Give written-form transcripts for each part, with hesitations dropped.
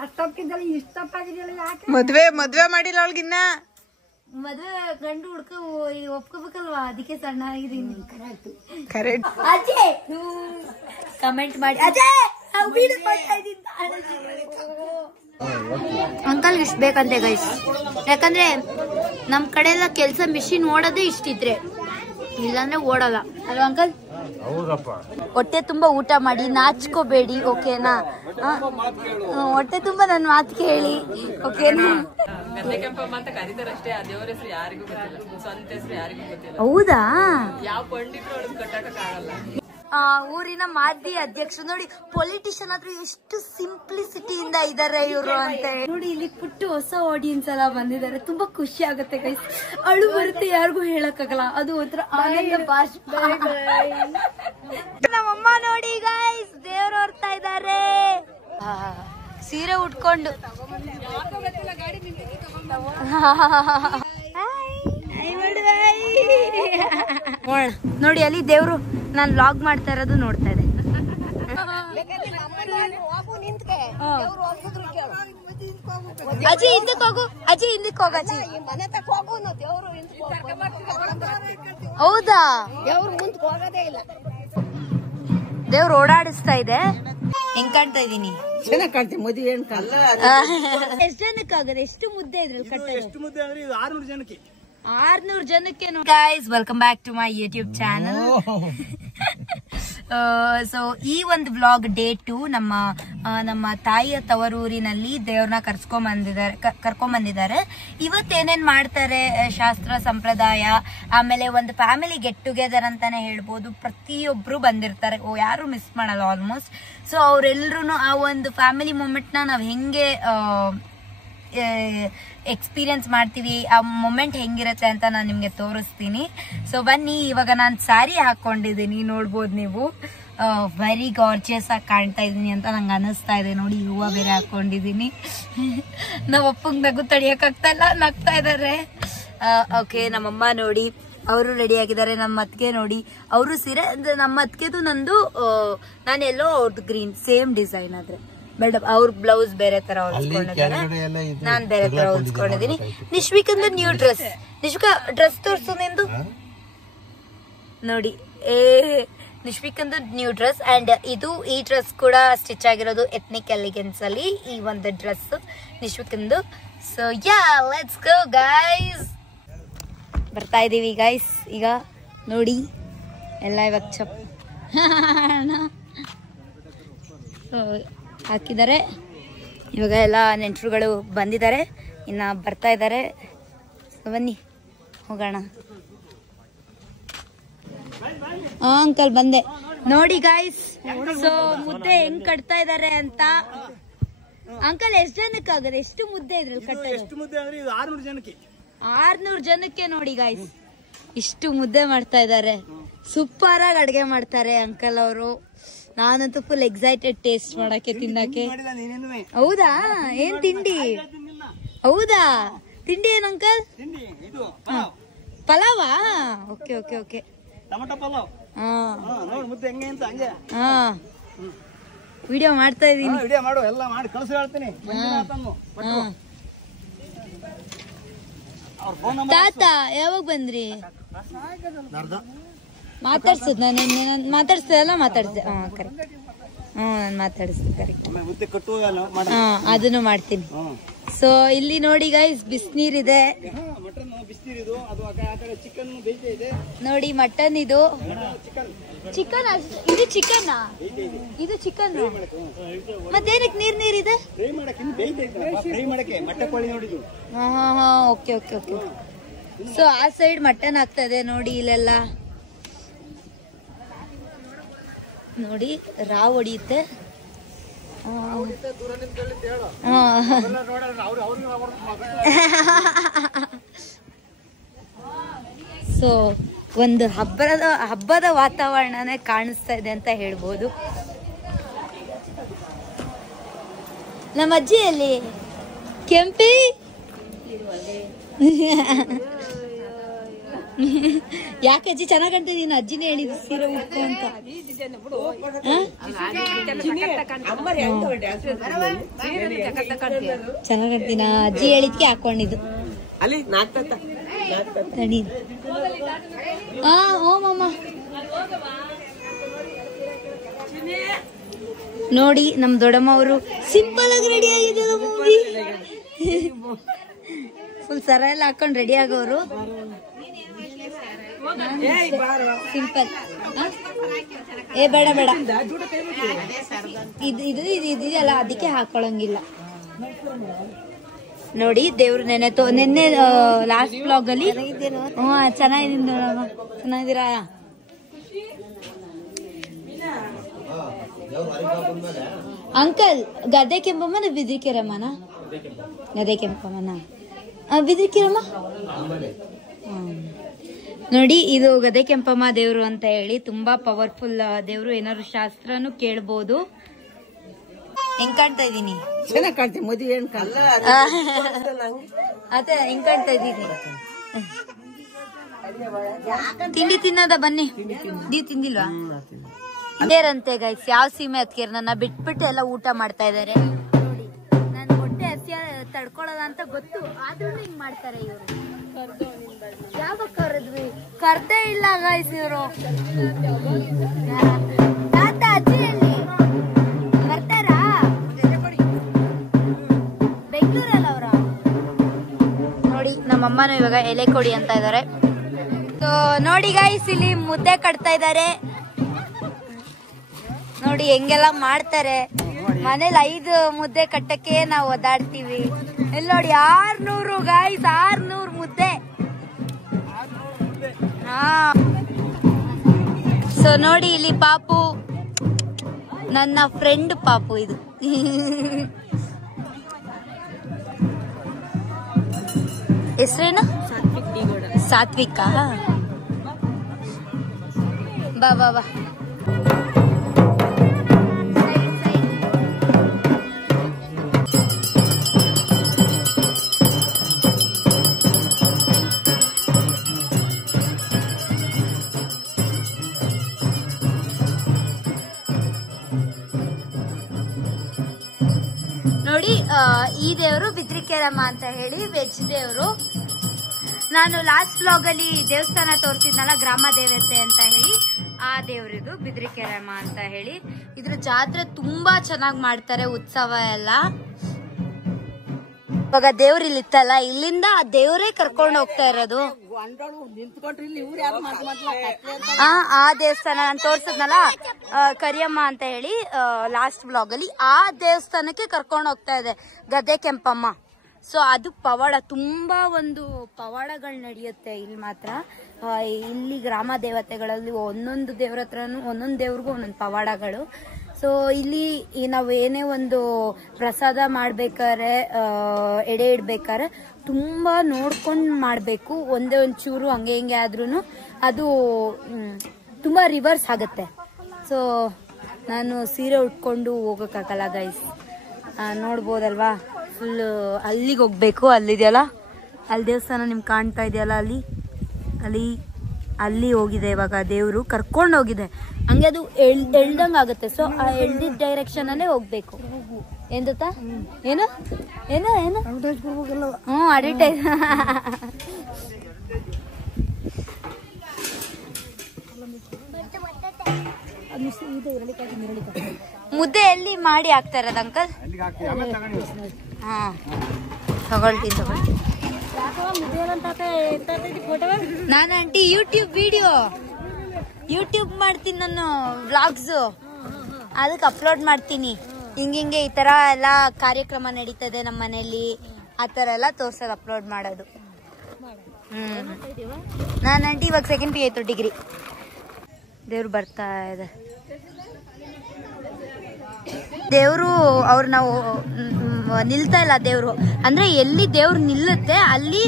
ಅಷ್ಟೊತ್ತಿದ್ದಲ್ಲ ಇಷ್ಟಪ್ಪಾಗಿದೆಯಲ್ಲ ಯಾಕೆ ಮದ್ವೆ ಮಾಡಿಲ್ಲ ಅವಳಿಗಿನ್ನ ಮದ್ವೆ ಗಂಡು ಹುಡ್ಕ ಒಪ್ಕೋಬೇಕಲ್ವಾ ಅದಕ್ಕೆ ಸಣ್ಣ ಆಗಿದೀನಿ ಕರೆಕ್ಟ್ ಅಜಯ್ ಕಮೆಂಟ್ ಮಾಡಿ ಅಜಯ್ ಅಂಕಲ್ ಇಷ್ಟ ಬೇಕಂತೆ ಗೈಸ್ ಯಾಕಂದ್ರೆ ನಮ್ ಕಡೆ ಎಲ್ಲ ಕೆಲ್ಸ ಮಿಷಿನ್ ಓಡೋದೇ ಇಷ್ಟಿದ್ರೆ ಇಲ್ಲಾಂದ್ರೆ ಓಡಲ್ಲ ಅಲ್ವಾ ಅಂಕಲ್ ಹೊಟ್ಟೆ ತುಂಬಾ ಊಟ ಮಾಡಿ ನಾಚ್ಕೋಬೇಡಿ ಓಕೆನಾ ಹೊಟ್ಟೆ ತುಂಬಾ ನನ್ ಮಾತು ಕೇಳಿ ಓಕೆನಾ ಹೌದಾ ಊರಿನ ಮಾಜಿ ಅಧ್ಯಕ್ಷರು ನೋಡಿ ಪೊಲಿಟಿಷಿಯನ್ ಆದ್ರೂ ಎಷ್ಟು ಸಿಂಪ್ಲಿಸಿಟಿಯಿಂದ ಇದಾರೆ ಇವರು ಅಂತ ನೋಡಿ ಇಲ್ಲಿ ಪುಟ್ಟು ಹೊಸ ಆಡಿಯನ್ಸ್ ಎಲ್ಲ ಬಂದಿದ್ದಾರೆ ತುಂಬಾ ಖುಷಿ ಆಗುತ್ತೆ ಗೈಸ್ ಅಳು ಬರುತ್ತೆ ಯಾರಿಗೂ ಹೇಳಕ್ಕಾಗಲ್ಲ ಅದು ಒಂಥರ ಆನಂದ ಭಾಷೆ ನಮ್ಮಮ್ಮ ನೋಡಿ ಗೈಸ್ ದೇವ್ರು ಹೊರ್ತಾ ಇದ್ದಾರೆ ಸೀರೆ ಉಟ್ಕೊಂಡು ನೋಡಿ ಅಲ್ಲಿ ದೇವ್ರು ನಾನ್ ವ್ಲಾಗ್ ಮಾಡ್ತಾ ಇರೋದು ನೋಡ್ತಾ ಇದೆ ಅಜ್ಜಿ ಹಿಂದಕ್ಕೆ ಹೋಗು ಅಜ್ಜಿ ಹಿಂದಕ್ಕೆ ಹೋಗ ಅಜ್ಜಿ ಹೌದಾ ದೇವ್ರು ಓಡಾಡಿಸ್ತಾ ಇದೆ ಹೆಂಗ್ ಕಾಣ್ತಾ ಇದೀನಿ ಚೆನ್ನಾಗಿ ಕಾಣ್ತೀವಿ ಮದುವೆ ಏನ್ ಎಷ್ಟು ಜನಕ್ಕೆ ಆಗದೆ ಎಷ್ಟು ಮುದ್ದೆ ಇದ್ರಲ್ಲಿ ಕಟ್ಟ ಎಷ್ಟು ಮುದ್ದೆ ಅಂದ್ರೆ ಇದು 600 ಜನಕ್ಕೆ 600 ಜನಕ್ಕೆ guys welcome back to my YouTube channel so ಈ ಒಂದು ವ್ಲಾಗ್ ಡೇ 2 ನಮ್ಮ ತಾಯಿಯ ತವರೂರಿನಲ್ಲಿ ದೇವ್ರನ್ನ ಕರ್ಕೊಂಡ್ ಬಂದಿದ್ದಾರೆ ಇವತ್ತೇನೇನ್ ಮಾಡ್ತಾರೆ ಶಾಸ್ತ್ರ ಸಂಪ್ರದಾಯ ಆಮೇಲೆ ಒಂದು ಫ್ಯಾಮಿಲಿ ಗೆಟ್ ಟುಗೆದರ್ ಅಂತಾನೆ ಹೇಳ್ಬೋದು ಪ್ರತಿಯೊಬ್ರು ಬಂದಿರ್ತಾರೆ ಯಾರು ಮಿಸ್ ಮಾಡಲ್ಲ ಆಲ್ಮೋಸ್ಟ್ ಸೊ ಅವ್ರೆಲ್ರು ಆ ಒಂದು ಫ್ಯಾಮಿಲಿ ಮೂಮೆಂಟ್ ನಾವ್ ಹೆಂಗೆ ಎಕ್ಸ್ಪೀರಿಯನ್ಸ್ ಮಾಡ್ತೀವಿ ಆ ಮೊಮೆಂಟ್ ಹೆಂಗಿರುತ್ತೆ ಅಂತ ನಾನು ನಿಮ್ಗೆ ತೋರಿಸ್ತೀನಿ ಸೊ ಬನ್ನಿ ಇವಾಗ ನಾನು ಸ್ಯಾರಿ ಹಾಕೊಂಡಿದ್ದೀನಿ ನೋಡ್ಬೋದು ನೀವು ವೆರಿ ಗಾರ್ಜಿಯಸ್ ಆಗಿ ಕಾಣ್ತಾ ಇದೀನಿ ಅಂತ ನಂಗೆ ಅನಿಸ್ತಾ ಇದೆ ನೋಡಿ ಹೂವು ಬೇರೆ ಹಾಕೊಂಡಿದೀನಿ ನಾವ್ ಒಪ್ಪಂಗ್ ನಗು ತಡಿಯಕ್ಕಾಗ್ತಾ ಇಲ್ಲ ನಗ್ತಾ ಇದಾರೆ ಓಕೆ ನಮ್ಮಮ್ಮ ನೋಡಿ ಅವರು ರೆಡಿ ಆಗಿದ್ದಾರೆ ನಮ್ಮ ಅತ್ತಿಗೆ ನೋಡಿ ಅವರು ಸೀರೆ ನಮ್ಮ ಅತ್ತಿಗೆದು ನಂದು ನಾನೆಲ್ಲೋ ಅವ್ರದ್ದು ಗ್ರೀನ್ ಸೇಮ್ ಡಿಸೈನ್ ಆದ್ರೆ ಮೇಡಮ್ ಅವ್ರ ಬ್ಲೌಸ್ ಬೇರೆ ತರ ಹೊಲ್ಸ್ಕೊಂಡಿದ್ದಾರೆ ನಾನ್ ಬೇರೆ ತರ ಹೊಲ್ಸ್ಕೊಂಡಿದೀನಿ ನಿಶ್ವಿಕಂದು ನ್ಯೂ ಡ್ರೆಸ್ ನಿಶ್ವಿಕಾ ಡ್ರೆಸ್ ತೋರ್ಸು ನಿಂದು ನೋಡಿ ನಿಶ್ವಿಕಂದು ನ್ಯೂ ಡ್ರೆಸ್ ಅಂಡ್ ಈ ಡ್ರೆಸ್ ಕೂಡ ಸ್ಟಿಚ್ ಆಗಿರೋದು ಎಥ್ನಿಕ್ ಎಲಿಗೆನ್ಸ್ ಅಲ್ಲಿ ಈ ಒಂದು ಡ್ರೆಸ್ ನಿಶ್ವಿಕಂದು so yeah let's go guys ಬರ್ತಾ ಇದೀವಿ ಗೈಸ್ ಈಗ ನೋಡಿ ಎಲ್ಲ ಇವಾಗ ಚಪ್ ಹಾಕಿದ್ದಾರೆ ಇವಾಗ ಎಲ್ಲ ನೆಂಟರುಗಳು ಬಂದಿದ್ದಾರೆ ಇನ್ನ ಬರ್ತಾ ಇದ್ದಾರೆ ಬನ್ನಿ ಹೋಗೋಣ ಅಂಕಲ್ ಬಂದೆ ನೋಡಿ ಗಾಯ್ಸ್ ಸೊ ಮುದ್ದೆ ಹೆಂಗ್ ಕಟ್ತಾ ಇದಾರೆ ಅಂತ ಅಂಕಲ್ ಎಷ್ಟು ಜನಕ್ಕೆ ಆಗದೆ ಎಷ್ಟು ಮುದ್ದೆ ಇದ್ರಲ್ಲಿ ಕಟ್ಟೋದು 600 ಜನಕ್ಕೆ 600 ಜನಕ್ಕೆ ನೋಡಿ ಗಾಯ್ಸ್ ಇಷ್ಟು ಮುದ್ದೆ ಮಾಡ್ತಾ ಇದ್ದಾರೆ ಸೂಪರ್ ಆಗಿ ಅಡ್ಗೆ ಮಾಡ್ತಾರೆ ಅಂಕಲ್ ಅವರು ನಾನಂತೂ ಫುಲ್ ಎಕ್ಸೈಟೆಡ್ ಟೇಸ್ಟ್ ಮಾಡಕ್ಕೆ ತಿನ್ನಕ್ಕೆ ಹೌದಾ ಏನ್ ತಿಂಡಿ ಹೌದಾ ತಿಂಡಿ ಏನ್ ಅಂಕಲ್ ಪಲಾವಾ ಓಕೆ ಓಕೆ ಓಕೆ ವಿಡಿಯೋ ಮಾಡ್ತಾ ಇದೀನಿ ತಾತ ಯಾವಾಗ ಬಂದ್ರಿ ಮಾತಾಡ್ಸದ್ ನಾನು ಮಾತಾಡ್ಸಲ್ಲ ಮಾತಾಡ್ದೆ ಕರೆಕ್ಟ್ ನಾನು ಮಾತಾಡಿಸ್ದೆ ಕರೆಕ್ಟ್ ಅದನ್ನು ಮಾಡ್ತೀನಿ ಸೊ ಇಲ್ಲಿ ನೋಡಿ ಗೈಸ್ ಬಿಸಿನೀರಿದೆ ನೋಡಿ ಮಟನ್ ಇದು ಚಿಕನ್ ಇದು ಚಿಕನ್ ಇದು ಚಿಕನ್ ಮತ್ತೇನಕ್ಕೆ ನೀರಿದೆ ಹಾ ಓಕೆ ಓಕೆ ಓಕೆ ಸೊ ಆ ಸೈಡ್ ಮಟನ್ ಆಗ್ತಾ ಇದೆ ನೋಡಿ ಇಲ್ಲೆಲ್ಲ ನೋಡಿ ರಾವ್ ಹೊಡಿಯುತ್ತೆ ಸೊ ಒಂದು ಹಬ್ಬದ ವಾತಾವರಣನೇ ಕಾಣಿಸ್ತಾ ಇದೆ ಅಂತ ಹೇಳ್ಬೋದು ನಮ್ಮ ಅಜ್ಜಿಯಲ್ಲಿ ಕೆಂಪಿ ಯಾಕೆ ಅಜ್ಜಿ ಚೆನ್ನಾಗ್ ಕಾಣ್ತಿದೀನಿ, ಅಜ್ಜಿನೇ ಹೇಳಿದ್ ಸೀರೆ ಉಟ್ಕೊ ಅಂತ. ಚೆನ್ನಾಗ್ ಕಾಣ್ತೀನ, ಅಜ್ಜಿ ಹೇಳಿದ್ಕೆ ಹಾಕೊಂಡಿದ್ದು. ಓಮಮ್ಮ ನೋಡಿ, ನಮ್ ದೊಡ್ಡಮ್ಮ ಅವರು ಸಿಂಪಲ್ ಆಗಿ ರೆಡಿ ಆಗಿದ್ದಲ್ಲ, ಮೂವಿ ಫುಲ್ ಸರ ಎಲ್ಲ ಹಾಕೊಂಡ್ ರೆಡಿ ಆಗೋರು. ಸಿಂಪಲ್. ಬೇಡ ಬೇಡ, ಇದೆಯಲ್ಲ ಅದಕ್ಕೆ ಹಾಕೊಳಂಗಿಲ್ಲ. ನೋಡಿ ದೇವ್ರು ನೆನ್ನೆ ಲಾಸ್ಟ್ ಬ್ಲಾಗ್ ಅಲ್ಲಿ ಚೆನ್ನಾಗಿದ್ದೀನಿ ನೋಡಮ್ಮ. ಚೆನ್ನಾಗಿದ್ದೀರಾ? ಅಂಕಲ್ ಗದ್ದೆ ಕೆಂಪಮ್ಮನ ಬಿದ್ರಿಕೆರಮ್ಮನ? ಗದ್ದೆ ಕೆಂಪಮ್ಮನ ಬಿದ್ರಿಕೆರಮ್ಮ. ನೋಡಿ, ಇದು ಗದ್ದೆ ಕೆಂಪಮ್ಮ ದೇವ್ರು ಅಂತ ಹೇಳಿ ತುಂಬಾ ಪವರ್ಫುಲ್ ದೇವ್ರು. ಏನಾದ್ರು ಶಾಸ್ತ್ರನು ಕೇಳ್ಬೋದು. ಹೆಂಗ್ ಕಾಣ್ತಾ ಇದೀನಿ? ಚೆನ್ನಾಗ್ ಕಾಣ್ತೀನಿ. ಮದುವೆ ಹೆಣ್ ಕಾಲ ಅದೇ ಹೆಂಗ್ ಕಾಣ್ತಾ ಇದೀನಿ? ತಿಂಡಿ ತಿನ್ನೋದ ಬನ್ನಿ. ನೀವ್ ತಿಂದಿಲ್ವಾ? ಇದೇರಂತೆ ಗೈಸ್, ಯಾವ ಸೀಮೆ ಅದ್ಕೇರ್ ನನ್ನ ಬಿಟ್ಬಿಟ್ಟು ಎಲ್ಲ ಊಟ ಮಾಡ್ತಾ ಇದಾರೆ. ನೋಡಿ, ನನ್ ಹೊಟ್ಟೆ ಹಸಿ ತಡ್ಕೊಳ್ಳೋದ ಅಂತ ಗೊತ್ತು, ಆದ್ರೂ ಹಿಂಗ್ ಮಾಡ್ತಾರೆ ಇವ್ರು. ಯಾವಾಗ ಕರೆದ್ವಿ? ಕರ್ದೇ ಇಲ್ಲ ಗೈಸ್ ಇವ್ರು. ತಾತ ಅಜ್ಜಿಯಲ್ಲಿ ಬರ್ತಾರಾ? ಬೆಂಗಳೂರಲ್ಲ ಅವ್ರ. ನೋಡಿ, ನಮ್ಮಮ್ಮನೂ ಇವಾಗ ಎಲೆ ಕೊಡಿ ಅಂತ ಇದಾರೆ. ನೋಡಿ ಗೈಸ್, ಇಲ್ಲಿ ಮುದ್ದೆ ಕಟ್ತಾ ಇದಾರೆ. ನೋಡಿ ಹೆಂಗೆಲ್ಲ ಮಾಡ್ತಾರೆ. ಮನೇಲಿ 5 ಮುದ್ದೆ ಕಟ್ಟಕ್ಕೆ ನಾವು ಒದ್ದಾಡ್ತೀವಿ. ಇಲ್ಲಿ ನೋಡಿ 600 ಗೈಸ್, 600 ಮುದ್ದೆ. ಸೊ ನೋಡಿ, ಇಲ್ಲಿ ಪಾಪು, ನನ್ನ ಫ್ರೆಂಡ್ ಪಾಪು. ಇದು ಹೆಸರೇನು? ಸಾತ್ವಿಕಾ? ಬಾ ಬಾ ಬಾ. ನೋಡಿ, ಈ ದೇವರು ಬಿದ್ರಿಕೆರಮ್ಮ ಅಂತ ಹೇಳಿ ವೆಜ್ ದೇವರು. ನಾನು ಲಾಸ್ಟ್ ಬ್ಲಾಗ್ ಅಲ್ಲಿ ದೇವಸ್ಥಾನ ತೋರಿಸಿದ್ನಲ್ಲ, ಗ್ರಾಮ ದೇವತೆ ಅಂತ ಹೇಳಿ, ಆ ದೇವ್ರಿದು ಬಿದ್ರಿಕೆರಮ್ಮ ಅಂತ ಹೇಳಿ. ಇದ್ರ ಜಾತ್ರೆ ತುಂಬಾ ಚೆನ್ನಾಗಿ ಮಾಡ್ತಾರೆ, ಉತ್ಸವ ಎಲ್ಲ. ಇವಾಗ ದೇವ್ರ ಇಲ್ಲಿ ಇತ್ತಲ್ಲ, ಇಲ್ಲಿಂದ ಆ ದೇವರೇ ಕರ್ಕೊಂಡು ಹೋಗ್ತಾ ಇರೋದು. ಆ ದೇವಸ್ಥಾನ ನಾನು ತೋರ್ಸದ್ನಲ್ಲ, ಕರಿಯಮ್ಮ ಅಂತ ಹೇಳಿ ಲಾಸ್ಟ್ ಬ್ಲಾಗ್ ಅಲ್ಲಿ, ಆ ದೇವಸ್ಥಾನಕ್ಕೆ ಕರ್ಕೊಂಡು ಹೋಗ್ತಾ ಇದೆ ಗದ್ದೆ ಕೆಂಪಮ್ಮ. ಸೊ ಅದು ಪವಾಡ, ತುಂಬಾ ಒಂದು ಪವಾಡಗಳು ನಡೆಯುತ್ತೆ ಇಲ್ಲಿ ಮಾತ್ರ. ಇಲ್ಲಿ ಗ್ರಾಮ ದೇವತೆಗಳಲ್ಲಿ ಒಂದೊಂದು ದೇವ್ರ ಹತ್ರನು, ಒಂದೊಂದು ದೇವ್ರಿಗೂ ಒಂದೊಂದು ಪವಾಡಗಳು. ಸೊ ಇಲ್ಲಿ ನಾವು ಏನೇ ಒಂದು ಪ್ರಸಾದ ಮಾಡ್ಬೇಕಾದ್ರೆ, ಎಡೆ ಇಡ್ಬೇಕಾದ್ರೆ ತುಂಬಾ ನೋಡ್ಕೊಂಡು ಮಾಡ್ಬೇಕು. ಒಂದೇ ಒಂಚೂರು ಹಂಗೆ ಹಿಂಗೆ ಆದ್ರೂ ಅದು ತುಂಬಾ ರಿವರ್ಸ್ ಆಗುತ್ತೆ. ಸೊ ನಾನು ಸೀರೆ ಉಟ್ಕೊಂಡು ಹೋಗಕ್ಕಾಗಲ್ಲ ಗೈಸ್, ನೋಡ್ಬೋದಲ್ವಾ. ಫುಲ್ ಅಲ್ಲಿಗೆ ಹೋಗ್ಬೇಕು. ಅಲ್ಲಿದೆಯಲ್ಲ, ಅಲ್ಲಿ ದೇವಸ್ಥಾನ ನಿಮ್ಗೆ ಕಾಣ್ತಾ ಇದೆಯಲ್ಲ, ಅಲ್ಲಿ ಹೋಗಿದೆ ಇವಾಗ ದೇವ್ರು ಕರ್ಕೊಂಡು ಹೋಗಿದೆ. ಹಂಗೆ ಅದು ಎಳ್ದಂಗ್ ಆಗುತ್ತೆ. ಸೊ ಆ ಎಳ್ದಿದ್ದ ಡೈರೆಕ್ಷನ್ ಅಲ್ಲೇ ಹೋಗ್ಬೇಕು. ಏನ್ ಗೊತ್ತಾ? ಏನು ಏನು ಏನು ಅಡ್ವರ್ಟೈಸ್. ಮುದ್ದೆ ಎಲ್ಲಿ ಮಾಡಿ ಹಾಕ್ತಾ ಇರೋದು ಅಂಕಲ್? ಹಾ, ತಗೊಳ್ತೀನಿ. ನಾನು ಆಂಟಿ ಯೂಟ್ಯೂಬ್ ಮಾಡ್ತೀನಿ, ನಾನು ವ್ಲಾಗ್ಸ್ ಅದಕ್ಕೆ ಅಪ್ಲೋಡ್ ಮಾಡ್ತೀನಿ. ಹಿಂಗಿಂಗೆ ಈ ತರ ಎಲ್ಲ ಕಾರ್ಯಕ್ರಮ ನಡೀತದೆ ನಮ್ಮ ಮನೇಲಿ, ಆ ತರ ಎಲ್ಲ ತೋರ್ಸೋದು, ಅಪ್ಲೋಡ್ ಮಾಡೋದು. ನಾನು ಆಂಟಿ ಇವಾಗ ಸೆಕೆಂಡ್ PU ಆಯ್ತು, ಡಿಗ್ರಿ. ದೇವ್ರು ಬರ್ತಾ ಇದೆ. ದೇವ್ರು ಅವ್ರು ನಾವು ನಿಲ್ತಾ ಇಲ್ಲ. ದೇವ್ರು ಅಂದ್ರೆ ಎಲ್ಲಿ ದೇವ್ರು ನಿಲ್ಲುತ್ತೆ ಅಲ್ಲಿ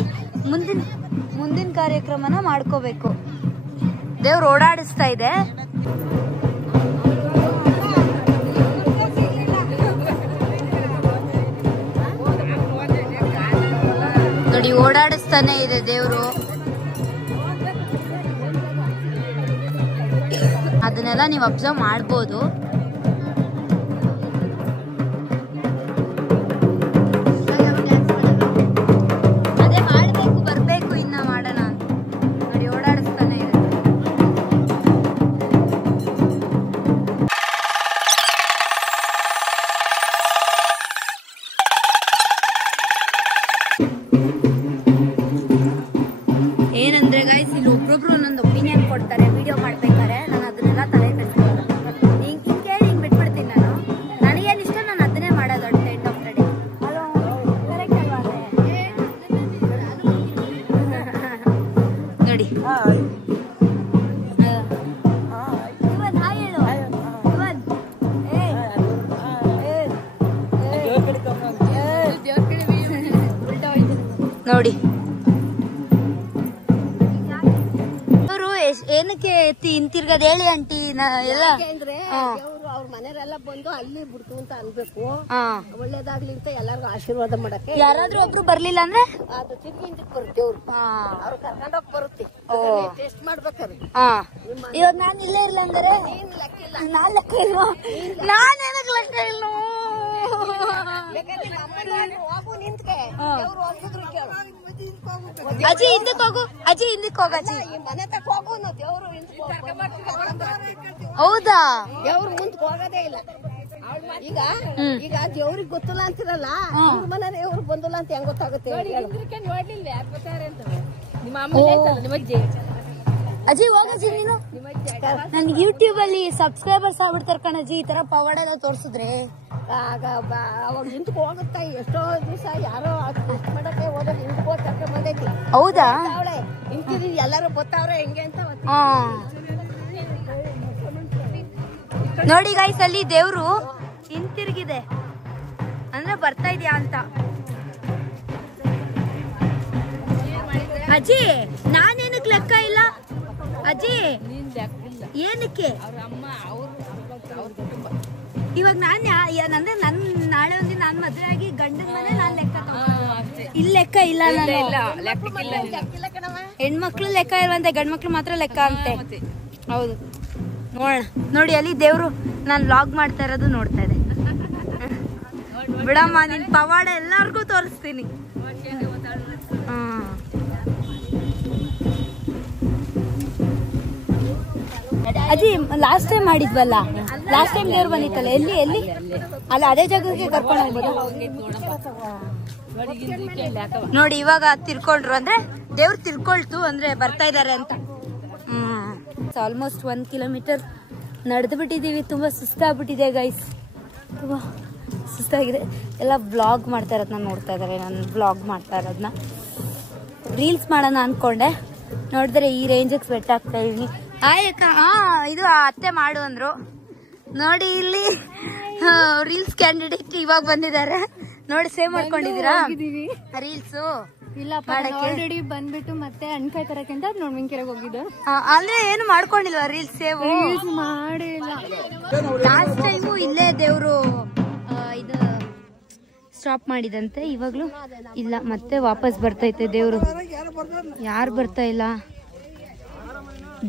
ಮುಂದಿನ ಕಾರ್ಯಕ್ರಮನ ಮಾಡ್ಕೋಬೇಕು. ದೇವ್ರು ಓಡಾಡಿಸ್ತಾ ಇದೆ. ನೋಡಿ, ಓಡಾಡಿಸ್ತಾನೆ ಇದೆ ದೇವ್ರು. ಅದನ್ನೆಲ್ಲ ನೀವು ಅಬ್ಸರ್ವ್ ಮಾಡ್ಬೋದು. ಅದೇ ಮಾಡ್ಬೇಕು, ಬರ್ಬೇಕು, ಇನ್ನ ಮಾಡೋಣ ಅಂತ ನೋಡಿ ಓಡಾಡಿಸ್ತಾನೆ ಇರುತ್ತೆ. ಏನಂದ್ರೆ ಗೈಸ್, ಇಲ್ಲಿ ಒಬ್ರೊಬ್ರು ಒಂದೊಂದು ಒಪಿನಿಯನ್ ಕೊಡ್ತಾರೆ ವಿಡಿಯೋ ಮಾಡ್ಬೇಕಾರೆ. ನಾನು ಅದನ್ನೆಲ್ಲ ತಲೆ ಕೆಡಿಸ್ಕೊಳ್ಳಲ್ಲ. ಹಿಂಗೆ ಕೇಳಿ ಹಿಂಗೆ ಬಿಟ್ಬಿಡ್ತೀನಿ. ನನಗೇನು ಇಷ್ಟ ನಾನು ಅದನ್ನೇ ಮಾಡೋದು at end of the day. ನೋಡಿ ನೋಡಿ ಅವರು ಏನಕ್ಕೆ ಹಿಂತಿರ್ಗದ್ ಹೇಳಿ ಆಂಟಿ ಎಲ್ಲ ಅಂದ್ರೆ ಅವ್ರ ಮನೆಯವರೆಲ್ಲ ಬಂದು ಅಲ್ಲಿ ಬಿಡ್ತು ಅಂತ ಅನ್ಬೇಕು. ಒಳ್ಳೇದಾಗ್ಲಿ ಅಂತ ಎಲ್ಲರಿಗೂ ಆಶೀರ್ವಾದ ಮಾಡಕ್ಕೆ. ಯಾರಾದ್ರೂ ಒಬ್ರು ಬರ್ಲಿಲ್ಲ ಅಂದ್ರೆ ಅದು ತಿರ್ಗಿ ಹಿಂದಕ್ಕೆ ಬರುತ್ತೆ. ಅವ್ರು ಕರ್ಕೊಂಡೋಗ್ ಬರುತ್ತೆ. ಟೆಸ್ಟ್ ಮಾಡ್ಬೇಕಾದ್ರೆ ಇವಾಗ ನಾನು ಇಲ್ಲೇ ಇಲ್ಲ ಅಂದ್ರೆ ನಾನ್ ಲೆಕ್ಕ ಇಲ್ವಾ? ನಾನ್ ಏನಕ್ಕೆ ಲೆಕ್ಕ ಇಲ್ಲ? ಹೋಗು ನಿಂತ್ಕೆ. ಅಜ್ಜಿ ಹಿಂದಕ್ಕೆ ಹೋಗು, ಅಜ್ಜಿ ಹಿಂದಕ್ಕೆ ಹೋಗು, ಅಜ್ಜಿ ಮನೆ ತಕ್ಕ ಹೋಗು. ದೇವ್ರು ಹೌದಾ? ದೇವ್ರು ಮುಂದಕ್ಕೆ ಹೋಗೋದೇ ಇಲ್ಲ. ಈಗ ದೇವ್ರಿಗೆ ಗೊತ್ತಿಲ್ಲ ಅಂತಿರಲ್ಲ, ಇವ್ರ ಮನೆ ದೇವ್ರು ಬಂದಿಲ್ಲ ಅಂತ ಹೆಂಗ್ ಗೊತ್ತಾಗುತ್ತೆ? ಅಜ್ಜಿ ಹೋಗಜ್ಜಿ, ನೀನು ನನ್ ಯೂಟ್ಯೂಬ್ ಅಲ್ಲಿ ಸಬ್ಸ್ಕ್ರೈಬರ್ಸ್ ಆಗ್ಬಿಡ್ತಾರ ಕಣಜ್ಜಿ. ಈ ತರ ಪವಾಡ ಎಲ್ಲ ತೋರ್ಸಿದ್ರೆ ಆಗ ಅವಾಗ ನಿಂತ್ಕೊ ಹೋಗುತ್ತಾ. ಎಷ್ಟೋ ದಿವಸ ಯಾರೋ ಮಾಡಕ್ಕೆ ಹೋದಾಗ ನಿಂತ್ಕೊ ಕರ್ಕೊಂಡ್ ಬಂದೈತಿ. ಹೌದಾ? ಅವಳೆ ನಿಂತಿರಿ, ಎಲ್ಲರೂ ಗೊತ್ತಾವ್ರೆ ಹೆಂಗೆ ಅಂತ. ನೋಡಿ ಗೈಸ್, ಅಲ್ಲಿ ದೇವ್ರು ಹಿಂತಿರುಗಿದೆ ಅಂದ್ರೆ ಬರ್ತಾ ಇದೆಯಾ ಅಂತ. ಅಜ್ಜಿ ನಾನೇನಕ್ ಲೆಕ್ಕ ಇಲ್ಲ ಅಜ್ಜಿ? ಏನಕ್ಕೆ? ಇವಾಗ ಅಂದ್ರೆ ನನ್ ನಾಳೆ ಒಂದಿನ ನಾನ್ ಮದ್ವೆ ಆಗಿ ಗಂಡನ ಮನೆ ನಾನ್ ಲೆಕ್ಕ ಇಲ್ಲಿ ಲೆಕ್ಕ ಇಲ್ಲ. ಹೆಣ್ಮಕ್ಳು ಲೆಕ್ಕ ಇರುವಂತೆ, ಗಂಡ್ಮಕ್ಳು ಮಾತ್ರ ಲೆಕ್ಕ ಅಂತೆ. ಹೌದು, ನೋಡೋಣ. ನೋಡಿ ಅಲ್ಲಿ ದೇವ್ರು ನಾನ್ ವ್ಲಾಗ್ ಮಾಡ್ತಾ ಇರೋದು ನೋಡ್ತಾ ಇದೆ. ಬಿಡಮ್ಮ, ನಿನ್ ಪವಾಡ ಎಲ್ಲಾರ್ಗು ತೋರಿಸ್ತೀನಿ. ಅಜ್ಜಿ ಲಾಸ್ಟ್ ಟೈಮ್ ಮಾಡಿದ್ವಲ್ಲ, ಲಾಸ್ಟ್ ಟೈಮ್ ದೇವ್ರು ಬಂದಿತ್ತಲ್ಲ, ಎಲ್ಲಿ ಎಲ್ಲಿ ಅಲ್ಲ ಅದೇ ಜಾಗಕ್ಕೆ ಕರ್ಕೊಂಡು ಹೋಗ್ಬೋದು. ನೋಡಿ ಇವಾಗ ತಿರ್ಕೊಂಡ್ರು ಅಂದ್ರೆ ದೇವ್ರು ತಿರ್ಕೊಳ್ತು ಅಂದ್ರೆ ಬರ್ತಾ ಇದಾರೆ ಅಂತ. ಆಲ್ಮೋಸ್ಟ್ 1 ಕಿಲೋಮೀಟರ್ ನಡೆದು ಬಿಟ್ಟಿದೀವಿ. ತುಂಬಾ ಸುಸ್ತಾಗ್ಬಿಟ್ಟಿದೆ ಗೈಸ್, ತುಂಬಾ ಸುಸ್ತಾಗಿದೆ. ಎಲ್ಲ ವ್ಲಾಗ್ ಮಾಡ್ತಾ ಇರೋದನ್ನ ನೋಡ್ತಾ ಇದಾರೆ. ನಾನು ವ್ಲಾಗ್ ಮಾಡ್ತಾ ಇರೋದನ್ನ ರೀಲ್ಸ್ ಮಾಡೋಣ ಅನ್ಕೊಂಡೆ, ನೋಡಿದ್ರೆ ಈ ರೇಂಜಿಗೆ ಸ್ವೆಟ್ ಆಗ್ತಾ ಇದೀನಿ. ಆಯ್ಕ ಇದು ಅತ್ತೆ ಮಾಡು ಅಂದ್ರು. ನೋಡಿ ಇಲ್ಲಿ ರೀಲ್ಸ್ ಕ್ಯಾಂಡಿಡೇಟ್ ಇವಾಗ ಬಂದಿದ್ದಾರೆ. ನೋಡಿ ಸೇವ್ ಮಾಡ್ಕೊಂಡಿದೀರಾ ರೀಲ್ಸ್? ಇಲ್ಲ, ಆಲ್ರೆಡಿ ಬಂದ್ಬಿಟ್ಟು ಮತ್ತೆ ಅಣ್ಕಾಯಿ ತರಕ್ಕೆ ಅಂತ ನೋಡ್ಮಿಂಕೆರೆಗೆ ಹೋಗಿದ್ದು. ಅಂದ್ರೆ ಏನು ಮಾಡ್ಕೊಂಡಿಲ್ವಾ ರೀಲ್ಸ್? ಸೇವ್ ಮಾಡಿಲ್ಲ. ಲಾಸ್ಟ್ ಟೈಮು ಇಲ್ಲೇ ದೇವ್ರು ಇದು ಸ್ಟಾಪ್ ಮಾಡಿದಂತೆ. ಇವಾಗ್ಲೂ ಇಲ್ಲ, ಮತ್ತೆ ವಾಪಸ್ ಬರ್ತೈತೆ ದೇವ್ರು. ಯಾರು ಬರ್ತಾ ಇಲ್ಲ?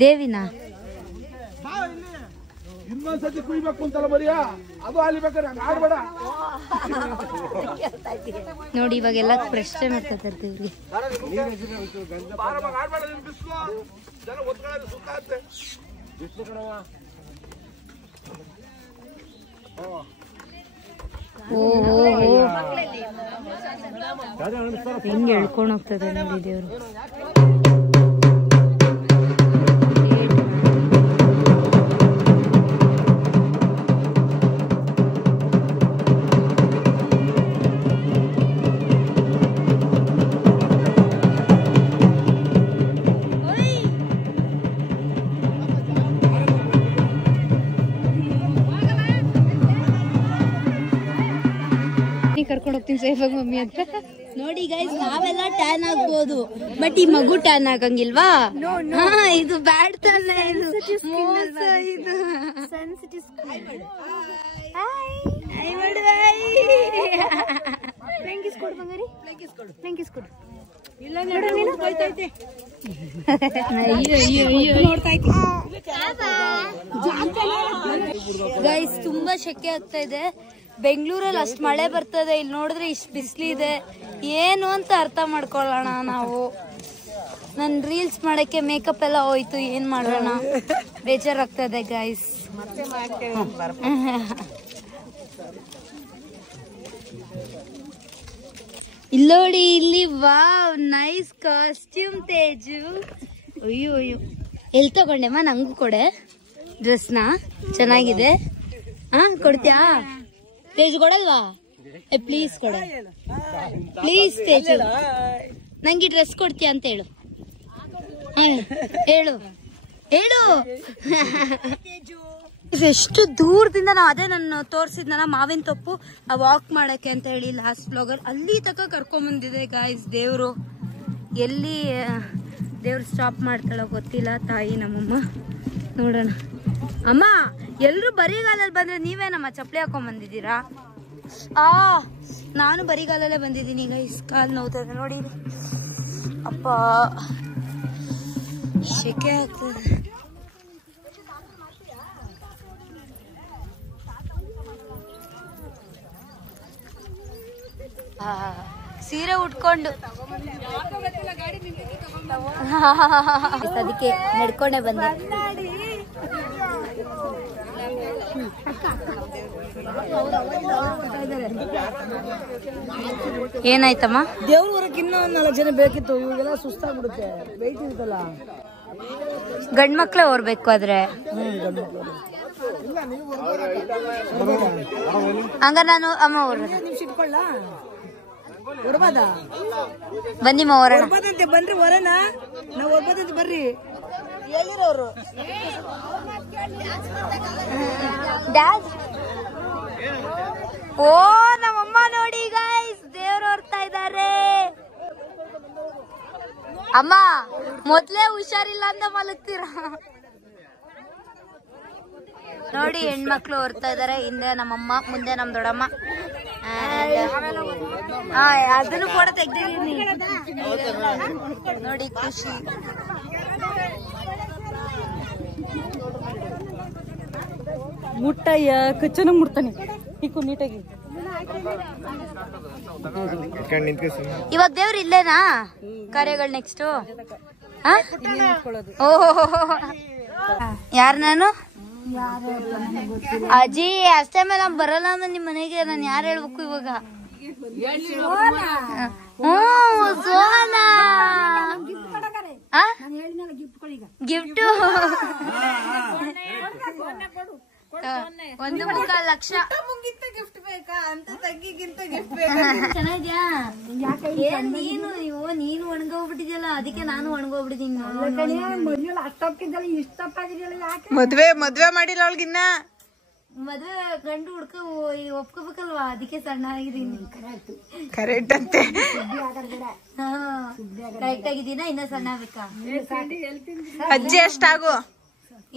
ದೇವಿನ ಇನ್ನೊಂದ್ಸತಿ ಕುಯ್ಬೇಕು ಅಂತಲ್ಲ ಬರಿಯಾ, ಅದು ಅಲ್ಲಿ ಬೇಕಾದ್ರೆ ಆಡ್ಬೇಡ. ನೋಡಿ ಇವಾಗೆಲ್ಲ ಪ್ರಶ್ನೆ ಮಾಡ್ತಾ ಇರ್ತೀವಿ. ಹೆಂಗೆ ಹೇಳ್ಕೊಂಡು ಹೋಗ್ತದೆ ನೋಡಿ ದೇವ್ರು. ಕರ್ಕೊಂಡು ಹೋಗ್ತೀನಿ ಸೇಫ್ ಆಗಿ ಮಮ್ಮಿ ಅಂತ. ನೋಡಿ ಗೈಸ್, ನಾವೆಲ್ಲ ಟ್ಯಾನ್ ಆಗ್ಬೋದು, ಬಟ್ ಈ ಮಗು ಟ್ಯಾನ್ ಆಗಂಗಿಲ್ವಾ? ಇದು ಬ್ಯಾಡ್ ತಾನೆ, ಇದು ಮೋಸ. ಇದು ಸೆನ್ಸಿಟಿವ್ ಕೊಡು ಬಂಗಾರಿ ಬ್ಲಾಂಕೆಟ್ಸ್ ಕೊಡು ಗೈಸ್ ತುಂಬಾ ಶೆಕೆ ಆಗ್ತಾ ಇದೆ. ಬೆಂಗಳೂರಲ್ಲಿ ಅಷ್ಟ್ ಮಳೆ ಬರ್ತದೆ, ಇಲ್ಲಿ ನೋಡಿದ್ರೆ ಇಷ್ಟು ಬಿಸಿಲಿದೆ. ಏನು ಅಂತ ಅರ್ಥ ಮಾಡ್ಕೊಳ್ಳೋಣ ನಾವು. ನನ್ ರೀಲ್ಸ್ ಮಾಡಕ್ಕೆ ಮೇಕಪ್ ಎಲ್ಲ ಹೋಯ್ತು, ಏನ್ ಮಾಡೋಣ, ಬೇಜಾರಾಗ್ತದೆ ಗೈಸ್. ಇಲ್ಲೋಡಿ ಇಲ್ಲಿ, ವಾವ್ ನೈಸ್ ಕಾಸ್ಟ್ಯೂಮ್ ತೇಜು. ಅಯ್ಯೋ ಅಯ್ಯೋ, ಎಲ್ಲಿ ತಗೊಂಡೆಮ್ಮ? ನಂಗೂ ಕೊಡೆ ಡ್ರೆಸ್ನ, ಚೆನ್ನಾಗಿದೆ. ಕೊಡ್ತೀಯಾ ತೇಜು? ಕೊಡಲ್ವಾ? ಪ್ಲೀಸ್ ಕೊಡ, ಪ್ಲೀಸ್ ತೇಜು, ನಂಗೆ ಡ್ರೆಸ್ ಕೊಡ್ತೀಯ ಅಂತ ಹೇಳು. ಹೇಳು ಹೇಳು. ಎಷ್ಟು ದೂರದಿಂದ ನಾ ಅದೇ ನಾನು ತೋರಿಸಿದ್ನಲ್ಲ ಮಾವಿನ ತೊಪ್ಪು, ಆ ವಾಕ್ ಮಾಡಕ್ಕೆ ಅಂತ ಹೇಳಿ ಲಾಸ್ಟ್ ವ್ಲಾಗರ್, ಅಲ್ಲಿ ತನಕ ಕರ್ಕೊಂಬಂದಿದೆ ಗಾಯ್ಸ್ ದೇವ್ರು. ಎಲ್ಲಿ ದೇವ್ರು ಸ್ಟಾಪ್ ಮಾಡ್ತಾಳೋ ಗೊತ್ತಿಲ್ಲ ತಾಯಿ ನಮ್ಮಮ್ಮ. ನೋಡೋಣ. ಅಮ್ಮ, ಎಲ್ರು ಬರಿಗಾಲಲ್ಲಿ ಬಂದ್ರೆ ನೀವೇನಮ್ಮ ಚಪ್ಪಲಿ ಹಾಕೊಂಡ್ ಬಂದಿದ್ದೀರಾ? ನಾನು ಬರಿಗಾಲಲ್ಲೇ ಬಂದಿದ್ದೀನಿ ಗೈಸ್, ಕಾಲು ನೋವ್ತದೆ ನೋಡಿ. ಅಪ್ಪ ಶೆಕೆ ಆಗ್ತದೆ. ಸೀರೆ ಉಟ್ಕೊಂಡು ಅದಕ್ಕೆ ನಡ್ಕೊಂಡೆ ಬಂದೆ. ಏನಾಯ್ತಮ್ಮ? ದೇವ್ರ ಹೊರಕ್ಕೆ ಇನ್ನೂ 4 ಜನ ಬೇಕಿತ್ತು, ಇವಾಗೆಲ್ಲ ಸುಸ್ತಾಗ್ಬಿಡುತ್ತೆ, ವೆಯ್ಟ್ ಇರುತ್ತಲ್ಲ. ಗಂಡ್ ಮಕ್ಳೇ ಓರ್ಬೇಕು ಆದ್ರೆ. ಹಂಗ ನಾನು ಅಮ್ಮ ಬನ್ನಿಮ್ಮ ಹೊರಣ ಬನ್ರಿ ಹೊರನ, ನಾವು ಹೊರಬದಂತೆ ಬರ್ರಿ ಹೇಳಿರೋರು. ಡ್ಯಾಡ್, ಓ ನಮ್ಮಮ್ಮ ನೋಡಿ ಗೈಸ್, ದೇವ್ರು ಹೊರ್ತಾ ಇದ್ದಾರೆ. ಅಮ್ಮ ಮೊದ್ಲೇ ಹುಷಾರಿಲ್ಲ ಅಂತ ಮಲಗ್ತೀರಾ ನೋಡಿ. ಹೆಣ್ಮಕ್ಳು ಹೊರ್ತಾ ಇದಾರೆ, ಹಿಂದೆ ನಮ್ಮಮ್ಮ, ಮುಂದೆ ನಮ್ ದೊಡ್ಡಮ್ಮ. ಅದನ್ನು ಕೂಡ ತೆಗ್ದಿದ್ದೀನಿ ನೋಡಿ, ಖುಷಿ. ಮುಟ್ಟಯ್ಯ ಕಚ್ಚನ ಮುಡ್ತಾನೆ ನೀಟಾಗಿ. ಇವಾಗ ದೇವ್ರು ಇಲ್ಲೇನಾ? ಕಾರ್ಯಗಳು ನೆಕ್ಸ್ಟ್ ಯಾರು? ನಾನು ಅಜ್ಜಿ ಅಷ್ಟೇ ಮೇಲೆ ಬರಲ್ಲ ನಿಮ್ ಮನೆಗೆ. ನಾನು ಯಾರು ಹೇಳ್ಬೇಕು ಇವಾಗ? ಸೋನಾ ಗಿಫ್ಟ್ 1.25 ಲಕ್ಷ. ಗಿಫ್ಟ್ ಬೇಕಾ ಅಂತ? ತಂಗಿಗಿಂತ ಗಿಫ್ಟ್ ಚೆನ್ನಾಗಿದ್ಯಾ? ನೀನು ಒಣಗೋಗ್ಬಿಟ್ಟಿದ್ಯಲ್ಲ, ಅದಕ್ಕೆ ನಾನು ಒಣಗೋಗ್ಬಿಟ್ಟಿದ್ದೀನಿ. ಮದ್ವೆ ಮಾಡಿಲ್ಲ ಅವಳಿಗಿನ್ನ. ಮದ್ವೆ ಗಂಡು ಹುಡ್ಕ ಒಪ್ಕೋಬೇಕಲ್ವಾ, ಅದಕ್ಕೆ ಸಣ್ಣ ಆಗಿದ್ದೀನಿ. ಕರೆಕ್ಟ್ ಅಂತೆ. ಕರೆಕ್ಟ್ ಆಗಿದ್ದೀನ? ಇನ್ನ ಸಣ್ಣ ಬೇಕಾ? ಅಜ್ಜಿ ಅಷ್ಟಾಗು,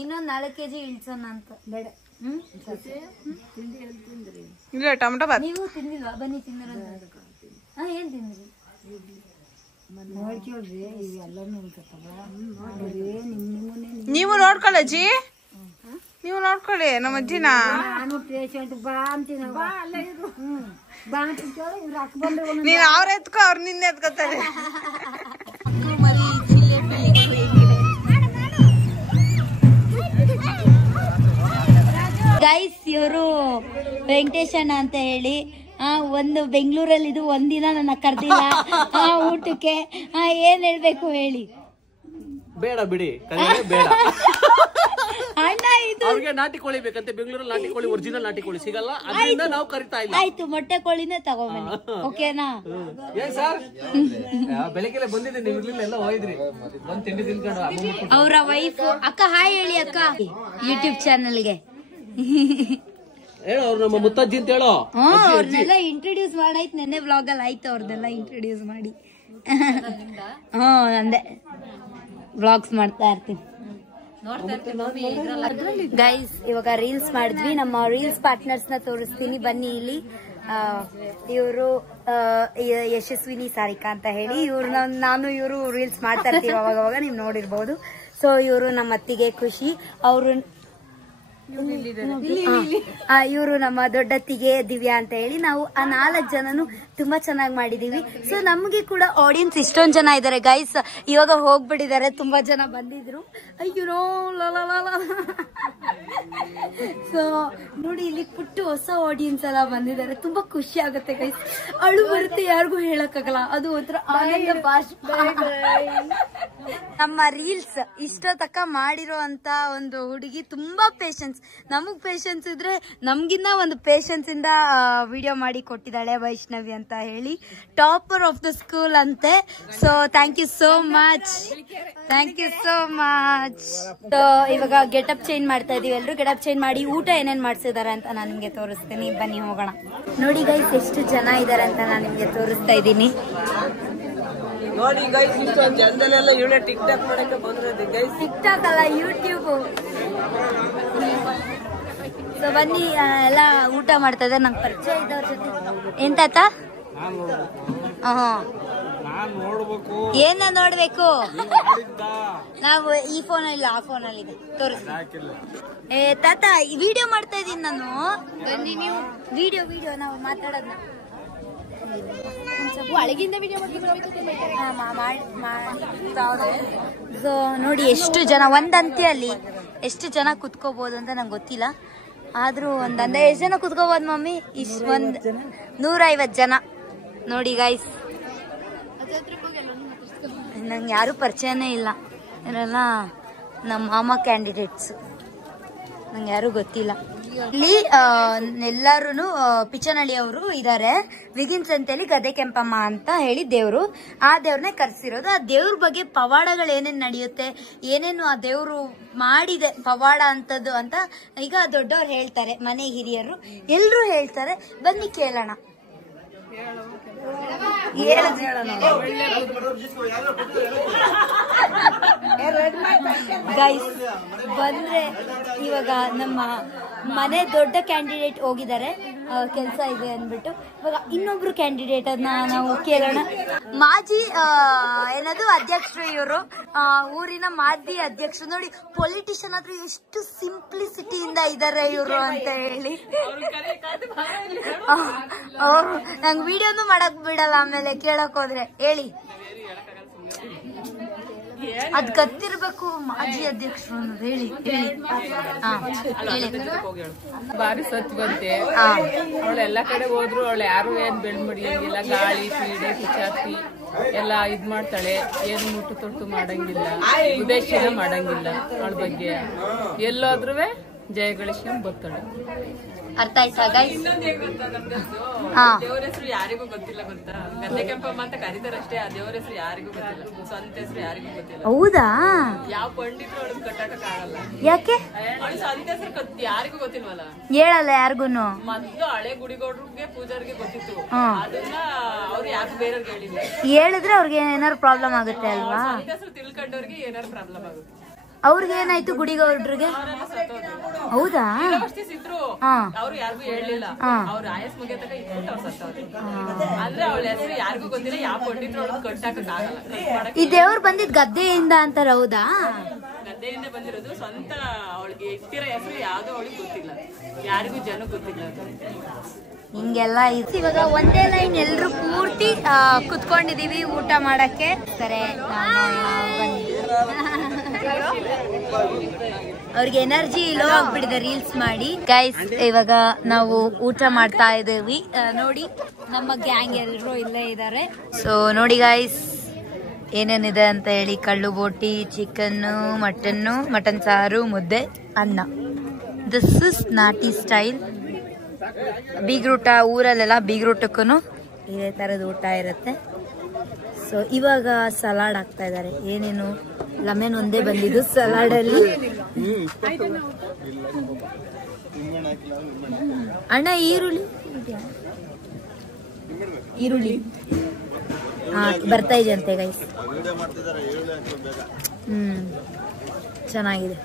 ಇನ್ನೊಂದ್ 4 kg ಇಳ್ಸೋಣ ಅಂತ. ಬೇಡ. ಇಲ್ಲ ಟೊಮಟೊ ಬಾತ್. ನೀವು ತಿಂದಿಲ್ವಾ? ಬನ್ನಿ ತಿಂದಿರೋದು. ಏನ್ ತಿಂದ್ರಿ? ನೀವು ನೋಡ್ಕೊಳ್ಳಿ ಅಜ್ಜಿ, ನೀವು ನೋಡ್ಕೊಳ್ಳಿ ನಮ್ಮ ಅಜ್ಜಿನ. ನೀನ್ ಅವ್ರ ಎತ್ಕೋ, ಅವ್ರ ನಿನ್ನೆ ಎತ್ಕೋತಾರೆ. ಗೈಸ್, ಇವರು ವೆಂಕಟೇಶಣ್ಣ ಅಂತ ಹೇಳಿ ಒಂದು ಬೆಂಗಳೂರಲ್ಲಿ ಇದು ಒಂದಿನ ನನ್ನ ಕರ್ದಿಲ್ಲ ಊಟಕ್ಕೆ. ಏನ್ ಹೇಳ್ಬೇಕು ಹೇಳಿ? ಬೇಡ ಬಿಡಿ, ಬೇಡ. ಅಣ್ಣ ಇದು ಅವ್ರಿಗೆ ನಾಟಿ ಕೋಳಿ ಬೇಕಂತೆ, ಬೆಂಗಳೂರಲ್ಲಿ ನಾಟಿ ಕೋಳಿ, ಒರಿಜಿನಲ್ ನಾಟಿ ಕೋಳಿ ಸಿಗಲ್ಲ, ಅದರಿಂದ ನಾವು ಕರಿತಾ ಇಲ್ಲ. ಆಯ್ತು, ಮೊಟ್ಟೆ ಕೋಳಿನೇ ತಗೊಂಬನ್ನಿ, ಓಕೆನಾ? ಏನ್ ಸರ್, ಬೆಳಗ್ಗೆ ಬಂದಿದ್ದೆ, ನೀವು ಇರ್ಲಿಲ್ಲ, ಎಲ್ಲ ಹೋಗಿದ್ರಿ. ಒಂದ್ ತಿಂಡಿ ತಿನ್ಕೊಂಡು ಅವರ ವೈಫ್. ಅಕ್ಕ ಹಾಯ್ ಹೇಳಿ ಅಕ್ಕ, ಯೂಟ್ಯೂಬ್ ಚಾನಲ್ಗೆ. ಹೇಳು, ಅವ್ರು ನಮ್ಮ ಮುತ್ತಜ್ಜಿ ಅಂತ ಹೇಳು. ಅವ್ರನ್ನೆಲ್ಲ ಇಂಟ್ರೊಡ್ಯೂಸ್ ಮಾಡಾಯ್ತು, ನೆನ್ನೆ ವ್ಲಾಗ್ ಅಲ್ಲಿ ಆಯ್ತು ಅವ್ರದ್ದೆಲ್ಲ ಇಂಟ್ರೊಡ್ಯೂಸ್ ಮಾಡಿ. ನಂದೆ ವ್ಲಾಗ್ಸ್ ಮಾಡ್ತಾ ಇರ್ತೀನಿ ಗೈಸ್. ಇವಾಗ ರೀಲ್ಸ್ ಮಾಡಿದ್ವಿ, ನಮ್ಮ ರೀಲ್ಸ್ ಪಾರ್ಟ್ನರ್ಸ್ ನ ತೋರಿಸ್ತೀನಿ ಬನ್ನಿ ಇಲ್ಲಿ. ಇವರು ಯಶಸ್ವಿನಿ ಸಾರಿಕಾ ಅಂತ ಹೇಳಿ ನಾನು ಇವರು ರೀಲ್ಸ್ ಮಾಡ್ತಾ ಇರ್ತೀವಿ ಅವಾಗ ನೀವು ನೋಡಿರ್ಬಹುದು. ಸೊ ಇವರು ನಮ್ಮ ಅತ್ತಿಗೆ ಖುಷಿ, ಅವರು ಇವರು ನಮ್ಮ ದೊಡ್ಡತ್ತಿಗೆ ದಿವ್ಯಾ ಅಂತ ಹೇಳಿ ನಾವು ಆ 4 ಜನನು ತುಂಬಾ ಚೆನ್ನಾಗಿ ಮಾಡಿದೀವಿ. ಸೊ ನಮ್ಗೆ ಕೂಡ ಆಡಿಯನ್ಸ್ ಇಷ್ಟೊಂದ್ ಜನ ಇದಾರೆ ಗೈಸ್. ಇವಾಗ ಹೋಗ್ಬಿಟ್ಟಿದ್ದಾರೆ, ತುಂಬಾ ಜನ ಬಂದಿದ್ರು. ಅಯ್ಯೋ ಸೊ ನೋಡಿ ಇಲ್ಲಿ ಪುಟ್ಟು ಹೊಸ ಆಡಿಯನ್ಸ್ ಎಲ್ಲ ಬಂದಿದ್ದಾರೆ, ತುಂಬಾ ಖುಷಿ ಆಗುತ್ತೆ ಗೈಸ್. ಅಳು ಬರುತ್ತೆ, ಯಾರಿಗೂ ಹೇಳಕ್ಕಾಗಲ್ಲ, ಅದು ಒಂಥರ ಆನಂದ ಭಾಷೆ. ನಮ್ಮ ರೀಲ್ಸ್ ಇಷ್ಟ ತಕ್ಕ ಮಾಡಿರೋ ಅಂತ ಒಂದು ಹುಡುಗಿ, ತುಂಬಾ ಪೇಷನ್ಸ್. ನಮಗ್ ಪೇಷನ್ಸ್ ಇದ್ರೆ ನಮ್ಗಿನ್ನ ಒಂದು ಪೇಷನ್ಸ್ ಇಂದ ವಿಡಿಯೋ ಮಾಡಿ ಕೊಟ್ಟಿದ್ದಾಳೆ ವೈಷ್ಣವಿ ಅಂತ ಹೇಳಿ, ಟಾಪರ್ ಆಫ್ ದ ಸ್ಕೂಲ್ ಅಂತೆ. So thank you so much, thank you so much. So ಇವಾಗ ಗೆಟಪ್ ಚೇಂಜ್ ಮಾಡ್ತಾ ಇದೀವಿ, ಎಲ್ರು ಗೆಟಪ್ ಚೇಂಜ್ ಮಾಡಿ ಊಟ ಏನೇನ್ ಮಾಡ್ಸಿದಾರೆ ಅಂತ ನಾನು ನಿಮ್ಗೆ ತೋರಿಸ್ತೀನಿ, ಬನ್ನಿ ಹೋಗೋಣ. ನೋಡಿ ಗೈಸ್ ಎಷ್ಟು ಜನ ಇದಾರೆ ಅಂತ ನಾನು ನಿಮ್ಗೆ ತೋರಿಸ್ತಾ ಇದ್ದೀನಿ. ನೋಡಿ ಗೈಸ್, ಇಷ್ಟೊಂದು ಜನದಲ್ಲೆಲ್ಲ ಇವಳೆ ಟಿಕ್ ಟಾಕ್ ಮಾಡಕ್ಕೆ ಬಂದಿದೆ ಗೈಸ್. ಟಿಕ್ ಟಾಕ್ ಅಲ್ಲ, ಯೂಟ್ಯೂಬ್. ಸೊ ಬನ್ನಿ ಎಲ್ಲ ಊಟ ಮಾಡ್ತಾ ಇದ್ದಾರೆ, ನಂಗೆ ಪರಿಚಯ ಇದ್ದವ್ರ ಜೊತೆ. ಎಂತ ಏನ ನೋಡ್ಬೇಕು? ನಾವು ಈ ಫೋನ್ ಇಲ್ಲ, ಆ ಫೋನ್ ಅಲ್ಲಿ ಇದೆ, ತೋರಿಸಿ. ತಾತ ವಿಡಿಯೋ ಮಾಡ್ತಾ ಇದೀನಿ ನಾನು. ಬನ್ನಿ ನೀವು ವಿಡಿಯೋ ನಾವು ಮಾತಾಡೋದ್ನ ಒಳಗಿಂದ ವಿಡಿಯೋ ಸೊ ನೋಡಿ ಎಷ್ಟು ಜನ ಒಂದಂತ್ಯಲ್ಲಿ ಎಷ್ಟು ಜನ ಕುತ್ಕೋಬಹುದು ಅಂತ ನಂಗೆ ಗೊತ್ತಿಲ್ಲ, ಆದ್ರೂ ಒಂದಂದ ಎಷ್ಟು ಜನ ಕುತ್ಕೋಬಹುದು ಮಮ್ಮಿ? ಒಂದ್ 150 ಜನ ನೋಡಿ ಗೈಸ್. ನಂಗೆ ಯಾರು ಪರಿಚಯನೇ ಇಲ್ಲ, ಇವರೆಲ್ಲ ನಮ್ಮ ಮಾಮ ಕ್ಯಾಂಡಿಡೇಟ್ಸ್, ನಂಗೆ ಯಾರು ಗೊತ್ತಿಲ್ಲ. ಇಲ್ಲಿ ಎಲ್ಲಾರು ಪಿಚನಹಳ್ಳಿ ಅವರು ಇದಾರೆ. ವಿಗಿನ್ಸ್ ಅಂತೇಳಿ ಗದೆ ಕೆಂಪಮ್ಮ ಅಂತ ಹೇಳಿ ದೇವ್ರು, ಆ ದೇವ್ರನ್ನೇ ಕರ್ಸಿರೋದು. ಆ ದೇವ್ರ ಬಗ್ಗೆ ಪವಾಡಗಳು ಏನೇನ್ ನಡೆಯುತ್ತೆ, ಏನೇನು ಆ ದೇವ್ರು ಮಾಡಿದೆ ಪವಾಡ ಅಂತದ್ದು ಅಂತ ಈಗ ದೊಡ್ಡವ್ರು ಹೇಳ್ತಾರೆ, ಮನೆ ಹಿರಿಯರು ಎಲ್ರು ಹೇಳ್ತಾರೆ. ಬನ್ನಿ ಕೇಳೋಣ. ಗೈಸ್ ಬಂದ್ರೆ ಇವಾಗ ನಮ್ಮ ಮನೆ ದೊಡ್ಡ ಕ್ಯಾಂಡಿಡೇಟ್ ಹೋಗಿದ್ದಾರೆ, ಕೆಲಸ ಇದೆ ಅಂದ್ಬಿಟ್ಟು. ಇವಾಗ ಇನ್ನೊಬ್ರು ಕ್ಯಾಂಡಿಡೇಟ್ ಅದನ್ನ ನಾವು ಕೇಳೋಣ. ಮಾಜಿ ಏನದು ಅಧ್ಯಕ್ಷರು ಇವರು, ಊರಿನ ಮಾಜಿ ಅಧ್ಯಕ್ಷರು. ನೋಡಿ ಪೊಲಿಟಿಷಿಯನ್ ಆದ್ರೂ ಎಷ್ಟು ಸಿಂಪ್ಲಿಸಿಟಿಯಿಂದ ಇದಾರೆ ಇವರು ಅಂತ ಹೇಳಿ. ನಂಗೆ ವಿಡಿಯೋನು ಮಾಡಕ್ ಬಿಡಲ್ಲ, ಆಮೇಲೆ ಕೇಳಕ್ ಹೋದ್ರೆ. ಹೇಳಿ, ಅದ್ ಗೊತ್ತಿರ್ಬೇಕು ಮಾಜಿ ಅಧ್ಯಕ್ಷರು ಅನ್ನೋದು. ಹೇಳಿ ಬಾರಿ ಸ್ವಚ್ಛ ಬಂತೆ. ಅವಳು ಎಲ್ಲಾ ಕಡೆ ಹೋದ್ರು, ಅವಳು ಯಾರು ಏನ್ ಬೆಳ್ಮಡಿಯಂಗಿಲ್ಲ, ಗಾಳಿ ಸೀಡೆ ಕಿಚಾತಿ ಎಲ್ಲ ಇದ್ ಮಾಡ್ತಾಳೆ, ಏನ್ ಮುಟ್ಟು ತೊಟ್ಟು ಮಾಡಂಗಿಲ್ಲ, ಉದ್ದೇಶನ ಮಾಡಂಗಿಲ್ಲ. ಅವಳ ಬಗ್ಗೆ ಎಲ್ಲೋದ್ರೂ ಜಯಗಳಿಸ್ಕೊಂಡ್ ಬರ್ತಾಳೆ. ಅರ್ಥ ಆಯ್ತಾ ಗೈಸ್? ದೇವ್ರ ಹೆಸರು ಯಾರಿಗೂ ಗೊತ್ತಿಲ್ಲ ಗೊತ್ತಾ? ಗದ್ದೆ ಕೆಂಪಮ್ಮ ಅಂತ ಕರೀತಾರಷ್ಟೇ, ಆ ದೇವ್ರ ಹೆಸರು ಯಾರಿಗೂ ಗೊತ್ತಿಲ್ಲ, ಸ್ವಂತ ಹೆಸರು ಯಾರಿಗೂ ಗೊತ್ತಿಲ್ಲ. ಹೌದಾ? ಯಾವ ಪಂಡಿತರು ಅವಳನ್ನ ಕಟ್ಟಾಟಕ್ ಆಗಲ್ಲ. ಯಾಕೆ? ಅವಳ ಸ್ವಂತ ಹೆಸರು ಯಾರಿಗೂ ಗೊತ್ತಿಲ್ವಲ್ಲ, ಹೇಳಲ್ಲ ಯಾರಿಗೂನು. ಮೊದ್ಲು ಹಳೆ ಗುಡಿಗೌಡ್ರಿಗೆ ಪೂಜಾರಿಗೆ ಗೊತ್ತಿತ್ತು, ಅದನ್ನ ಅವ್ರು ಯಾರು ಬೇರೆಯವ್ರಿಗೆ ಹೇಳಿಲ್ಲ. ಹೇಳಿದ್ರೆ ಅವ್ರಿಗೆ ಏನಾದ್ರು ಪ್ರಾಬ್ಲಮ್ ಆಗುತ್ತೆ ಅಲ್ವಾ? ಸ್ವಂತ ಹೆಸರು ತಿಳ್ಕೊಂಡವ್ರಿಗೆ ಏನಾದ್ರು ಪ್ರಾಬ್ಲಮ್ ಆಗುತ್ತೆ. ಅವ್ರಿಗೆ ಏನಾಯ್ತು ಗುಡಿಗೌಡ್ರಿಗೆ? ಹೌದಾ? ಇದ್ರು ಅವ್ರು ಯಾರಿಗೂ ಹೇಳಲಿಲ್ಲ, ಅವ್ರ ಆಯಸ್ ಮುಗಿಯತಕ ಇಟ್ಬಿಟ್ಟು ಅವ್ರು ಸತ್ತವ್ರು. ಅಂದ್ರೆ ಅವಳ ಹೆಸರು ಯಾರಿಗೂ ಗೊತ್ತಿಲ್ಲ, ಯಾವ ಪಂಡಿತರು ಅವಳನ್ನ ಕಟ್ಟಾಕಕ್ ಆಗಲ್ಲ. ಈ ದೇವ್ರು ಬಂದಿದ್ ಗದ್ದೆಯಿಂದ ಅಂತಾರ? ಹೌದಾ? ಗದ್ದೆಯಿಂದ ಬಂದಿರೋದು. ಸ್ವಂತ ಅವಳಿಗೆ ಇಟ್ಟಿರೋ ಹೆಸರು ಯಾವ್ದು ಅವಳಿಗೆ ಗೊತ್ತಿಲ್ಲ, ಯಾರಿಗೂ ಜನ ಗೊತ್ತಿಲ್ಲ. ಹಿಂಗೆಲ್ಲ ಇವಾಗ ಒಂದೇ ಲೈನ್ ಎಲ್ರು ಪೂರ್ತಿ ಕುತ್ಕೊಂಡಿದೀವಿ ಊಟ ಮಾಡಕ್ಕೆ. ಸರಿ, ಅವ್ರಿಗೆ ಎನರ್ಜಿ ಲೋ ಆಗ್ಬಿಟ್ಟಿದೆ ರೀಲ್ಸ್ ಮಾಡಿ. ಗೈಸ್ ಇವಾಗ ನಾವು ಊಟ ಮಾಡ್ತಾ ಇದ್ದೀವಿ. ನೋಡಿ ನಮ್ಮ ಗ್ಯಾಂಗ್ ಎಲ್ರು ಇಲ್ಲೇ ಇದ್ದಾರೆ. ಸೊ ನೋಡಿ ಗೈಸ್ ಏನೇನಿದೆ ಅಂತ ಹೇಳಿ. ಕಳ್ಳು ಬೋಟಿ, ಚಿಕನ್ನು, ಮಟನ್ ಸಾರು, ಮುದ್ದೆ, ಅನ್ನ. ದಿಸ್ ಇಸ್ ನಾಟಿ ಸ್ಟೈಲ್. ಬೀಗ್ರೂಟ ಊರಲ್ಲೆಲ್ಲ ಬೀಗ್ರೂಟಕ್ಕೂ ಇದೇ ತರದ ಊಟ ಇರುತ್ತೆ. ಸೊ ಇವಾಗ ಸಲಾಡ್ ಹಾಕ್ತಾ ಇದ್ದಾರೆ. ಏನೇನು ಲೆಮನ್ ಒಂದೇ ಬಂದಿದ್ದು ಸಲಾಡ್ ಅಲ್ಲಿ. ಅಣ್ಣ ಈರುಳ್ಳಿ ಬರ್ತಾ ಇದೆ ಅಂತೆ ಗೈಸ್. ಚೆನ್ನಾಗಿದೆ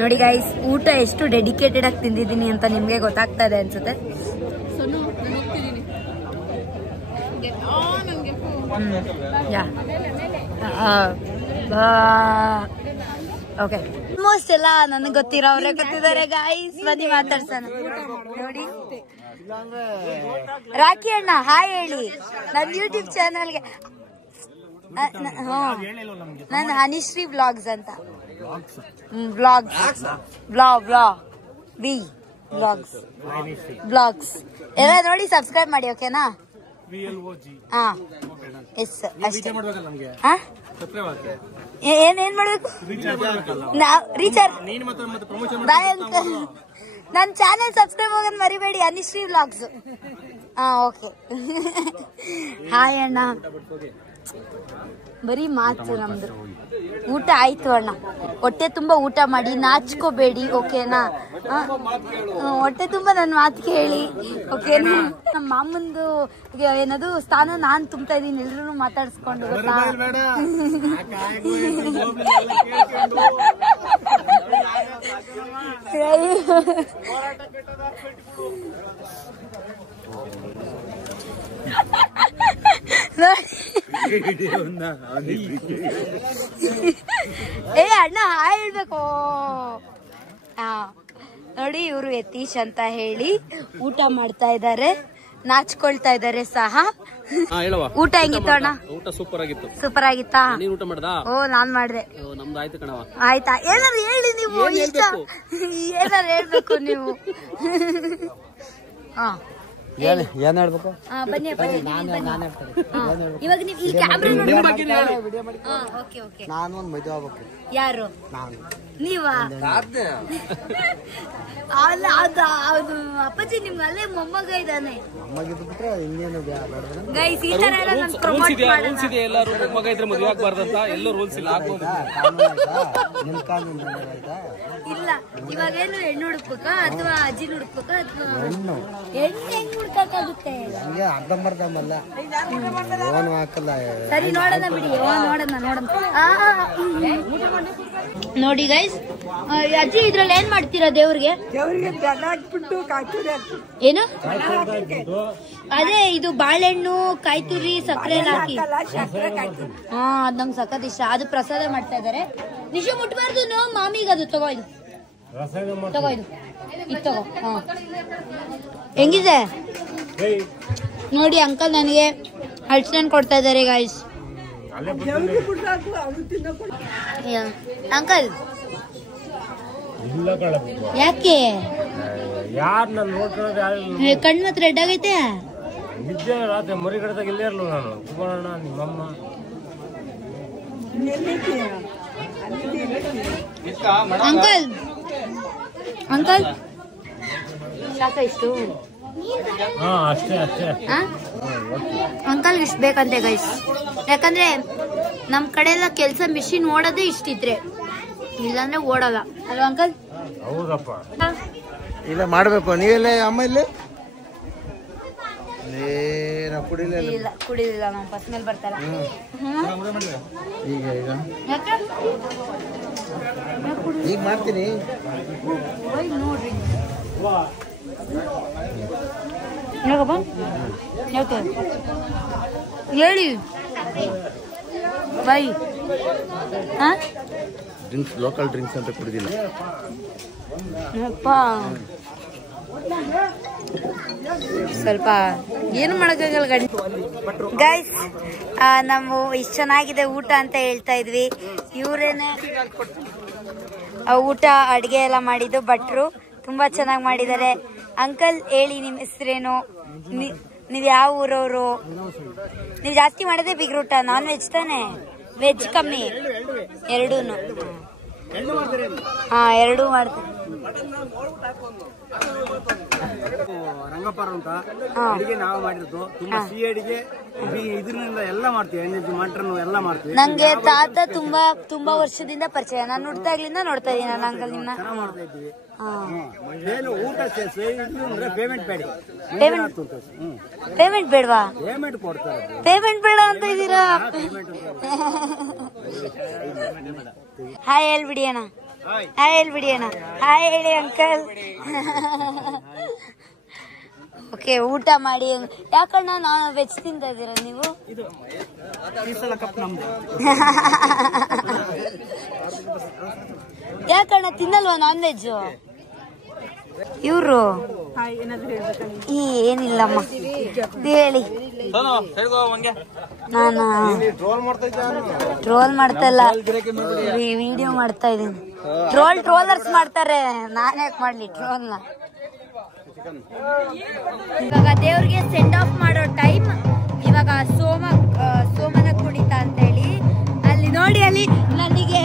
ನೋಡಿ ಗೈಸ್. ಊಟ ಎಷ್ಟು ಡೆಡಿಕೇಟೆಡ್ ಆಗಿ ತಿಂದಿದ್ದೀನಿ ಅಂತ ನಿಮ್ಗೆ ಗೊತ್ತಾಗ್ತಾ ಇದೆ ಅನ್ಸುತ್ತೆ. ಓಕೆ ಆಲ್ಮೋಸ್ಟ್ ಎಲ್ಲ ನನಗೆ ಗೊತ್ತಿರೋ ಅವರೇ ಗೊತ್ತಿದ್ದಾರೆ ಗಾಯ್ಸ್. ಬನ್ನಿ ಮಾತಾಡ್ಸೋಣ. ನೋಡಿ ರಾಕಿ ಅಣ್ಣ ಹಾಯ್ ಹೇಳಿ ನನ್ನ ಯೂಟ್ಯೂಬ್ ಚಾನಲ್ಗೆ. ನಾನು ಹನಿಶ್ರೀ ವ್ಲಾಗ್ಸ್ ಅಂತ ವ್ಲಾಗ್ಸ್ ಎಲ್ಲ ನೋಡಿ ಸಬ್ಸ್ಕ್ರೈಬ್ ಮಾಡಿ ಓಕೆನಾ? ಹಾ ಎಸ್ ಅಷ್ಟೇ. ಏನೇನ್ ಮಾಡ್ಬೇಕು? ರೀಚಾರ್ಜ್ ಬಾಯ್ ಅಂಕಲ್ ನನ್ನ ಚಾನೆಲ್ ಸಬ್ಸ್ಕ್ರೈಬ್ ಆಗೋದು ಮರಿಬೇಡಿ. ಅನಿಶ್ರೀ ವ್ಲಾಗ್ಸ್. ಹಾ ಓಕೆ. ಹಾಯ್ ಅಣ್ಣ. ಬರೀ ಮಾತು ನಮ್ದು. ಊಟ ಆಯ್ತು ಅಣ್ಣ. ಹೊಟ್ಟೆ ತುಂಬಾ ಊಟ ಮಾಡಿ, ನಾಚ್ಕೋಬೇಡಿ ಓಕೆನಾ? ಹೊಟ್ಟೆ ತುಂಬಾ ನನ್ನ ಮಾತು ಕೇಳಿ ಓಕೆನಾ? ನಮ್ಮ ಮಾಮಂದು ಏನದು ಸ್ಥಾನ ನಾನ್ ತುಂಬ್ತಾ ಇದೀನಿ. ಎಲ್ರು ಮಾತಾಡ್ಸ್ಕೊಂಡು ಗೊತ್ತಾ? ಏ ಅಣ್ಣ ಹಾಯ್ ಹೇಳ್ಬೇಕು. ನೋಡಿ ಇವರು ಯತೀಶ್ ಅಂತ ಹೇಳಿ ಊಟ ಮಾಡ್ತಾ ಇದ್ದಾರೆ, ನಾಚ್ಕೊಳ್ತಾ ಇದ್ದಾರೆ ಸಹ. ಊಟ ಹೆಂಗಿತ್ತು ಅಣ್ಣ? ಊಟ ಸೂಪರ್ ಆಗಿತ್ತು. ಸೂಪರ್ ಆಗಿತ್ತಾ? ನೀನ್ ಊಟ ಮಾಡ್ದಾ? ಓ ನಾನ್ ಮಾಡ್ದೆ. ನಮ್ದು ಆಯ್ತು ಕಣವ. ಆಯ್ತಾ? ಏನಾರು ಹೇಳಿ ನೀವು. ಏನಾರು ಹೇಳ್ಬೇಕು ನೀವು. ಹಾ ಏನ್ ಹೇಳ್ಬೇಕು? ಬನ್ನಿ ಇವಾಗ ನೀವು ಇಲ್ಲಿ ಕ್ಯಾಮ್ರಾ. Okay okay. ನಾನು ಒಂದು ಮದುವೆ ಆಗ್ಬೇಕು. ಯಾರು? ನೀವಾ? ಅಲ್ಲ ಅದು ಅಪ್ಪಾಜಿ ನಿಮ್ಗೆ ಅಲ್ಲೇ ಮೊಮ್ಮಗ ಇದ್ದಾನೆ. ಬಿಟ್ರೆ ಇನ್ನೇನು ಗೈಸ್ ಈ ತರ ಎಲ್ಲ ನಾನು ಪ್ರಮೋಟ್ ಮಾಡೋಣ. ರೂಲ್ಸ್ ಇದೆ, ಎಲ್ಲರೂ ಮಗ ಇದ್ರೆ ಮದುವೆ ಆಗ್ಬಾರ್ದಂತ. ಎಲ್ಲೂ ರೂಲ್ಸ್ ಇಲ್ಲ, ಆಗ್ಬೋದು. ನಿಮ್ ಕಾನೂನು ಆಯ್ತಾ? ಇಲ್ಲ ಇವಾಗೇನು ಹೆಣ್ಣು ಹುಡುಕ್ಬೇಕಾ ಅಥವಾ ಅಜ್ಜಿ ಹುಡುಕ್ಬೇಕಾ ಅಥವಾ ಹೆಣ್ಣು ಹೆಂಗ್ ಹುಡ್ಕಾಗುತ್ತೆ? ಹಂಗೆ ಅರ್ಧಂಬರ್ಧಮಲ್ಲ, ಓನ್ ಹಾಕಲ್ಲ. ಸರಿ ನೋಡೋಣ ಬಿಡಿ. ನೋಡೋಣ. ನೋಡಿ ಗೈಸ್, ಅಜ್ಜಿ ಇದ್ರಲ್ಲಿ ಏನ್ ಮಾಡ್ತೀರಾ ದೇವ್ರಿಗೆ? ಏನು? ಅದೇ ಇದು ಬಾಳೆಹಣ್ಣು, ಕಾಯಿ ತುರಿ, ಸಕ್ಕರೆ ಎಲ್ಲ ಹಾಕಿ. ಹಾ ಅದ್ ನಂಗೆ ಸಖತ್ ಇಷ್ಟ. ಅದು ಪ್ರಸಾದ ಮಾಡ್ತಾ ಇದಾರೆ. ನಿಶು ಮುಟ್ಬಾರ್ದು. ಮಾಮಿಗೆ ಅದು ತಗೋ, ಇದು ತಗೋ. ಹಾ ಹೆಂಗಿದೆ ನೋಡಿ. ಅಂಕಲ್ ನನಗೆ ಹಲ್ಸನ್ ಕೊಡ್ತಾ ಇದಾರೆ ಗೈಸ್. ಅಂಕಲ್ ಯಾಕೆ ಕಣ್ಣು ಮಾತ್ರ ರೆಡ್ ಆಗೈತೆ? ರಾತ್ರಿ ಮರಿ ಕಡದಾಗ ಇಲ್ಲೇ ಇರ್ಲು ನಾನು. ಕುಮಾರಣ್ಣ ನಿಮ್ಮಮ್ಮ ಅಂಕಲ್ ಸಾಕ ಇಷ್ಟು? ಅಷ್ಟೇ ಅಂಕಲ್ ಇಷ್ಟ ಬೇಕಂತೆ ಗೈಸ್. ಯಾಕಂದ್ರೆ ನಮ್ ಕಡೆ ಎಲ್ಲ ಕೆಲ್ಸ ಮಿಷಿನ್ ಓಡೋದೇ ಇಷ್ಟಿದ್ರೆ, ಇಲ್ಲಾಂದ್ರೆ ಓಡಲ್ಲ ಅಲ್ವಾ ಅಂಕಲ್? ಹೌದಪ್ಪ. ಇಲ್ಲ ಮಾಡ್ಬೇಕು. ನೀವೆಲ್ಲ ಅಮ್ಮ ಇಲ್ಲಿ ಕುಡಿಲಿಲ್ಲ? ಕುಡಿಲಿಲ್ಲ ನಾವು. ಬಸ್ ಮೇಲೆ ಬರ್ತಾರ ಈಗ ಈಗ ಮಾಡ್ತೀನಿ ನೋಡ್ರಿ. ಯಾಕಪ್ಪ ಯಾಕೆ ಹೇಳಿ ಬೈ. ಡ್ರಿಂಕ್ಸ್, ಲೋಕಲ್ ಡ್ರಿಂಕ್ಸ್ ಅಂತ ಕುಡಿದಿಲ್ಲ. ಸ್ವಲ್ಪ ಏನು ಮಾಡಕ್ಕಾಗಲ್ಲ ಗಡಿ. ಗೈಸ್ ನಾವು ಇಷ್ಟು ಚೆನ್ನಾಗಿದೆ ಊಟ ಅಂತ ಹೇಳ್ತಾ ಇದ್ವಿ. ಇವರೇನೆ ಊಟ ಅಡ್ಗೆ ಎಲ್ಲ ಮಾಡಿದ್ದು ಭಟ್ರು. ತುಂಬಾ ಚೆನ್ನಾಗಿ ಮಾಡಿದ್ದಾರೆ. ಅಂಕಲ್ ಹೇಳಿ ನಿಮ್ಮ ಹೆಸರೇನು? ನೀವ್ ಯಾವ ಊರವರು? ನೀವ್ ಜಾಸ್ತಿ ಮಾಡೋದೇ ಬಿಗ್ ಊಟ. ನಾನ್ ವೆಜ್ ತಾನೆ? ವೆಜ್ ಕಮ್ಮಿ? ಎರಡೂನು? ಹಾ ಎರಡೂ ಮಾಡ್ತೀನಿ. ರಂಗಪ್ಪರ ಅಂತ ಅಡಿಗೆ ನಾವು ಮಾಡಿದ್ದು ತುಂಬಾ ಸಿಹಿ ಅಡಿಗೆ. ಇದರಿಂದ ಎಲ್ಲ ಮಾಡ್ತೀವಿ, ಮಟನ್ ಎಲ್ಲ ಮಾಡ್ತೀವಿ. ನಂಗೆ ತಾತ ತುಂಬಾ ವರ್ಷದಿಂದ ಪರಿಚಯ. ನಾನು ಹುಟ್ಟಾಗ್ಲಿಂದ ನೋಡ್ತಾ ಇದೀನಿ ನಾನು ಅಂಕಲ್ ನಿಮ್ನ. ಮಾಡ್ತಾ ಇದ್ದೀವಿ. ಊಟ ಪೇಮೆಂಟ್ ಬೇಡ. ಪೇಮೆಂಟ್ ಬೇಡವಾ? ಪೇಮೆಂಟ್ ಕೊಡ್ತಾರೆ. ಪೇಮೆಂಟ್ ಬೇಡ ಅಂತ ಇದ್ದೀರಾ? ಹಾಯ್ ಹೇಳ್ಬಿಡಿ ಅಣ್ಣ. ಹಾಯ್ ಹೇಳ್ಬಿಡಿ ಅಣ್ಣ. ಹಾಯ್ ಹೇಳಿ ಅಂಕಲ್. ಓಕೆ, ಊಟ ಮಾಡಿ. ಯಾಕಣ್ಣ ನಾನ್ ವೆಜ್ ತಿಂತಾ ಇದ್ದೀರಾ ನೀವು? ಯಾಕಣ್ಣ ತಿನ್ನಲ್ವಾ ನಾನ್ ವೆಜ್? ಇವ್ರು ಏನಿಲ್ಲಮ್ಮ ಹೇಳಿ. ನಾನು ಟ್ರೋಲ್ ಮಾಡ್ತಾ ಇಲ್ಲ, ವಿಡಿಯೋ ಮಾಡ್ತಾ ಇದೀನಿ. ಟ್ರೋಲರ್ಸ್ ಮಾಡ್ತಾರೆ, ನಾನ್ ಯಾಕೆ ಮಾಡ್ಲಿ ಟ್ರೋಲ್ನ? ಇವಾಗ ದೇವ್ರಿಗೆ ಸೆಂಡ್ ಆಫ್ ಮಾಡೋ ಟೈಮ್. ಇವಾಗ ಸೋಮನ ಕುಣಿತ ಅಂತ ಹೇಳಿ ಅಲ್ಲಿ ನೋಡಿ, ಅಲ್ಲಿ ನನಗೆ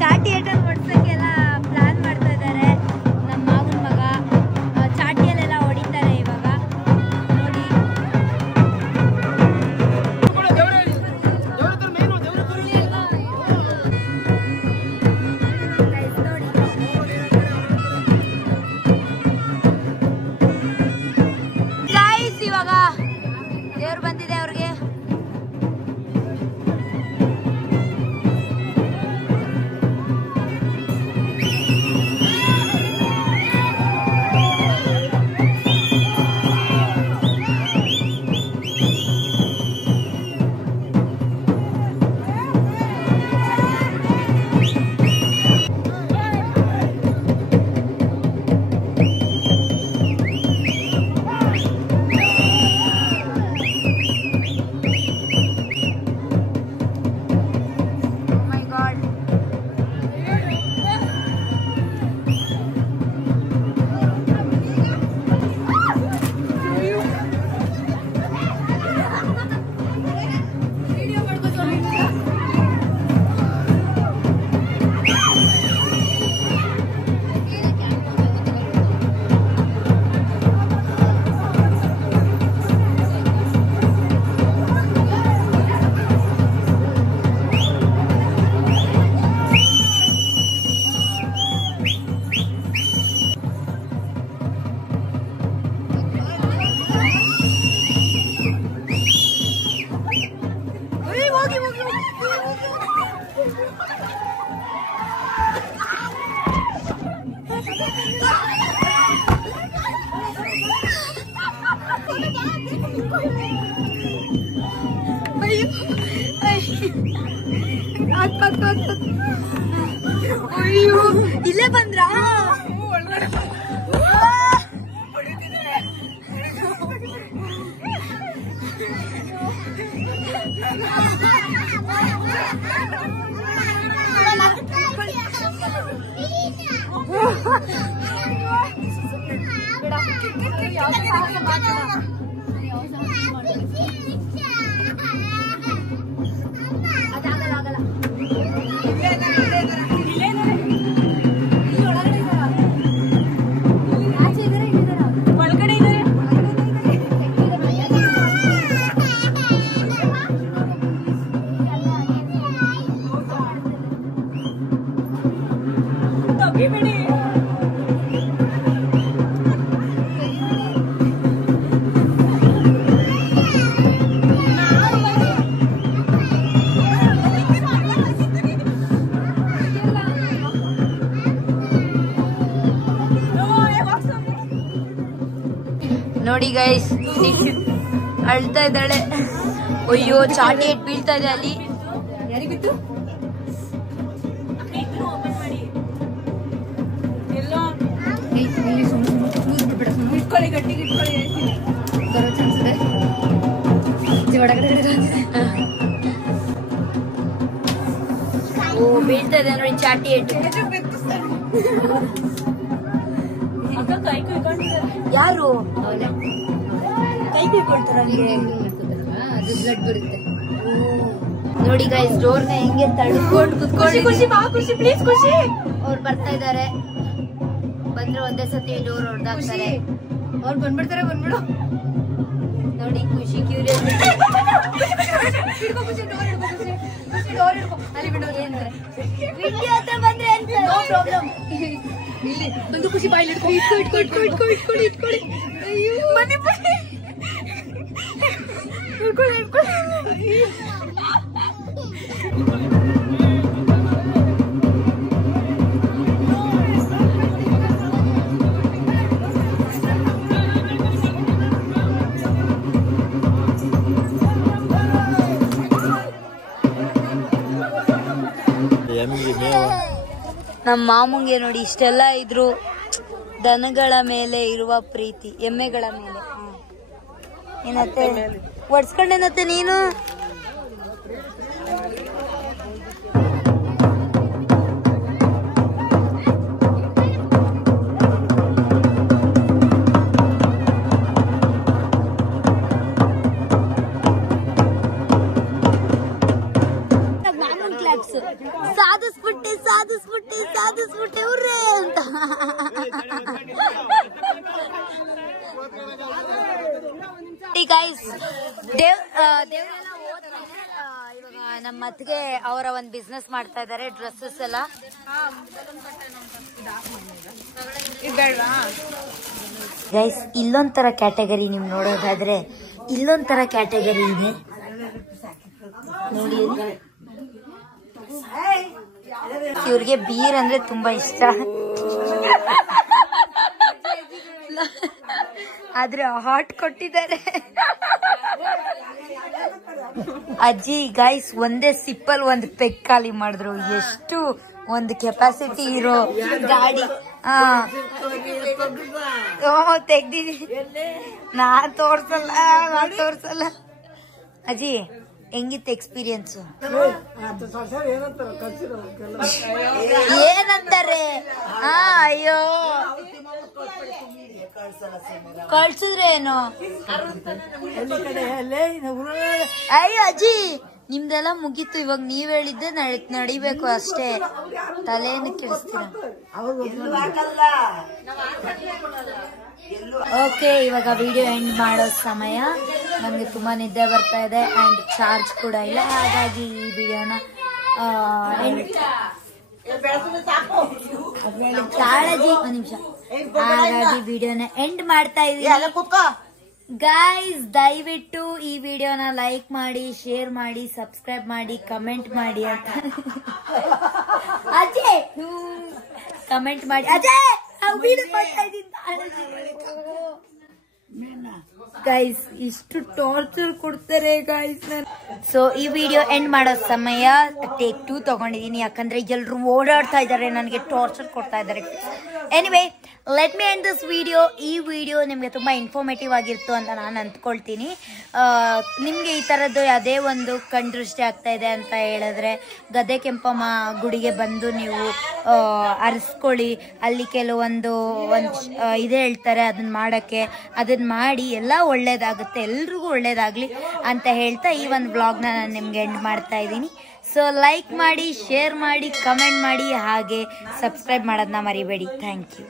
ಚಾಟಿ ಏಟಲ್ಲಿ ಹೊಡ್ಸಕ್ಕೆಲ್ಲ ಪ್ಲಾನ್ ಮಾಡ್ತಾ ಇದ್ದಾರೆ. ನಮ್ಮ ಮಾವನ ಮಗ ಚಾಟಿಯಲ್ಲೆಲ್ಲ ಹೊಡಿತಾರೆ ಇವಾಗ ನೋಡಿ. ಗೈಸ್ ಇವಾಗ ದೇವ್ರು ಬಂದಿದೆ ಅವ್ರಿಗೆ. ಅಯ್ಯೋ, ಇಲ್ಲೇ ಬಂದ್ರಾ? ನೋಡಿ ಗೈಸ್, ಅಳ್ತಾ ಇದ್ದಾಳೆ. ಅಯ್ಯೋ, ಚಾಟಿ ಇಟ್ಟು ಬೀಳ್ತಾ ಇದೆ ಅಲ್ಲಿ. ಯಾರಿಗಿತ್ತು? ಇಟ್ಕೊಳ್ಳಿ, ಗಟ್ಟಿಗೆ ಇಟ್ಕೊಳ್ಳಿ. ಬರೋ ಚಾನ್ಸ್ ಇದೆ. ಓ, ಬೀಳ್ತಾ ಇದೆ ನೋಡಿ ಚಾಟಿ ಇಟ್ಟು. ಯಾರು ಕೈ ಕೈಕೊಳ್ತಾರ? ಬ್ಲಡ್ ಬರುತ್ತೆ ನೋಡಿ ಗೈಸ್. ಡೋರ್ನ ಹೆಂಗೆ ತಡ್ಕೊಂಡು ಕುತ್ಕೊಂಡು ಖುಷಿ ಪ್ಲೀಸ್ ಖುಷಿ. ಅವ್ರು ಬರ್ತಾ ಇದಾರೆ. ಬಂದ್ರೆ ಒಂದೇ ಸತಿ ಡೋರ್ ಹೊಡೆದಾಕ್ತಾರೆ. ಅವ್ರು ಬಂದ್ಬಿಡ್ತಾರೆ. ಬಂದ್ಬಿಡು ನೋಡಿ. ಖುಷಿ ಕ್ಯೂರಿಯಸ್. ಅಲ್ಲಿ ಬಿಡೋ ಏನಂದ್ರೆ ವಿಡಿಯೋ ಹತ್ರ ಬಂದ್ರೆ ನೋ ಪ್ರಾಬ್ಲಮ್. ಇಲ್ಲಿ ಬಂದು ಖುಷಿ ಬಾಯಿಲಿ ಇಟ್ಕೊಳ್ಳಿ. ಅಯ್ಯೋ, ಬನ್ನಿ ಇಟ್ಕೊಳ್ಳಿ. ನಮ್ಮ ಮಾಮಂಗೆ ನೋಡಿ ಇಷ್ಟೆಲ್ಲ ಇದ್ರು ದನಗಳ ಮೇಲೆ ಇರುವ ಪ್ರೀತಿ, ಎಮ್ಮೆಗಳ ಮೇಲೆ. ಏನತ್ತೆ ಒಡ್ಸ್ಕೊಂಡೇನತ್ತೆ ನೀನು? ಸಾಧಿಸ್ಬಿಟ್ಟೆ ಉರ್ರೇ ಅಂತ. ಗೈಸ್ ದೇವ್ರೆಲ್ಲ ಹೋದ್ಮೇಲೆ ಇವಾಗ ನಮ್ಮ ಅತ್ತಿಗೆ ಅವರ ಒಂದು ಬಿಸ್ನೆಸ್ ಮಾಡ್ತಾ ಇದ್ದಾರೆ, ಡ್ರೆಸ್ಸಸ್ ಎಲ್ಲ. ಗೈಸ್ ಇಲ್ಲೊಂಥರ ಕ್ಯಾಟಗರಿ ನೀವು ನೋಡೋದಾದ್ರೆ ಇಲ್ಲೊಂಥರ ಕ್ಯಾಟಗರಿ ಇದೆ ನೋಡಿ. ಇವ್ರಿಗೆ ಬೀರ್ ಅಂದ್ರೆ ತುಂಬಾ ಇಷ್ಟ, ಆದ್ರೆ ಹಾಟ್ ಕೊಟ್ಟಿದ್ದಾರೆ. ಅಜ್ಜಿ ಗೈಸ್ ಒಂದೇ ಸಿಪ್ಪಲ್ ಒಂದು ಪೆಗ್ ಖಾಲಿ ಮಾಡಿದ್ರು. ಎಷ್ಟು ಒಂದು ಕೆಪಾಸಿಟಿ ಇರೋ ಗಾಡಿ. ತೆಗ್ದಿದೀನಿ, ನಾ ತೋರ್ಸಲ್ಲ. ಅಜ್ಜಿ ಹೆಂಗಿತ್ತು ಎಕ್ಸ್ಪೀರಿಯನ್ಸ್? ಏನಂತಾರೆ? ಅಯ್ಯೋ ಕಳ್ಸಿದ್ರೆ ಏನು? ಅಯ್ಯೋ ಅಜ್ಜಿ ನಿಮ್ದೆಲ್ಲ ಮುಗೀತು, ಇವಾಗ ನೀವ್ ಹೇಳಿದ್ದೆ ನಡಿಬೇಕು ಅಷ್ಟೇ, ತಲೆಯನ್ನು ಕೆಡಿಸ್ತೀರ. ಓಕೆ, ಇವಾಗ ವಿಡಿಯೋ ಎಂಡ್ ಮಾಡೋ ಸಮಯ. ನಮ್ಗೆ ತುಂಬಾ ನಿದ್ದೆ ಬರ್ತಾ ಇದೆ ಅಂಡ್ ಚಾರ್ಜ್ ಕೂಡ ಇಲ್ಲ, ಹಾಗಾಗಿ ಈ ವಿಡಿಯೋನ ತಾಳಜಿ ಒಂದ್ ನಿಮಿಷ, ಹಾಗಾಗಿ ವಿಡಿಯೋನ ಎಂಡ್ ಮಾಡ್ತಾ ಇದೀವಿ. ಗೈಸ್ ದಯವಿಟ್ಟು ಈ ವಿಡಿಯೋನ ಲೈಕ್ ಮಾಡಿ, ಶೇರ್ ಮಾಡಿ, ಸಬ್ಸ್ಕ್ರೈಬ್ ಮಾಡಿ, ಕಮೆಂಟ್ ಮಾಡಿ ಅಂತ. ಅಜಯ್ ಕಮೆಂಟ್ ಮಾಡಿ. ಅಜಯ್ ಗೈಸ್ ಇಷ್ಟು ಟಾರ್ಚರ್ ಕೊಡ್ತಾರೆ ಗೈಸ್. ಸೊ ಈ ವಿಡಿಯೋ ಎಂಡ್ ಮಾಡೋ ಸಮಯ. ಟೇಕ್ 2 ತಗೊಂಡಿದೀನಿ, ಯಾಕಂದ್ರೆ ಎಲ್ರು ಓಡಾಡ್ತಾ ಇದಾರೆ, ನನಗೆ ಟಾರ್ಚರ್ ಕೊಡ್ತಾ ಇದಾರೆ. Anyway let me end this video. ಈ ವಿಡಿಯೋ ನಿಮಗೆ ತುಂಬಾ ಇನ್ಫಾರ್ಮೇಟಿವ್ ಆಗಿತ್ತು ಅಂತ ನಾನು ಅಂದ್ಕೊಳ್ತೀನಿ. ನಿಮ್ಗೆ ಈ ತರದ್ದು ಅದೇ ಒಂದು ಕಣ್ದೃಷ್ಟಿ ಆಗ್ತಾ ಇದೆ ಅಂತ ಹೇಳಿದ್ರೆ ಗದ್ದೆ ಕೆಂಪಮ್ಮ ಗುಡಿಗೆ ಬಂದು ನೀವು ಅರಿಸ್ಕೊಳ್ಳಿ. ಅಲ್ಲಿ ಕೆಲವೊಂದು ಇದೇ ಹೇಳ್ತಾರೆ, ಅದನ್ನ ಮಾಡಕ್ಕೆ, ಅದನ್ನ ಮಾಡಿ ಎಲ್ಲ ಒಳ್ಳೇದಾಗುತ್ತೆ, ಎಲ್ರಿಗೂ ಒಳ್ಳೇದಾಗ್ಲಿ ಅಂತ ಹೇಳ್ತಾ ಈ ಒಂದು ವ್ಲಾಗ್ನ ನಾನು ನಿಮ್ಗೆ ಎಂಡ್ ಮಾಡ್ತಾ ಇದ್ದೀನಿ. ಸೊ ಲೈಕ್ ಮಾಡಿ, ಶೇರ್ ಮಾಡಿ, ಕಮೆಂಟ್ ಮಾಡಿ, ಹಾಗೆ ಸಬ್ಸ್ಕ್ರೈಬ್ ಮಾಡೋದನ್ನ ಮರಿಬೇಡಿ. Thank you.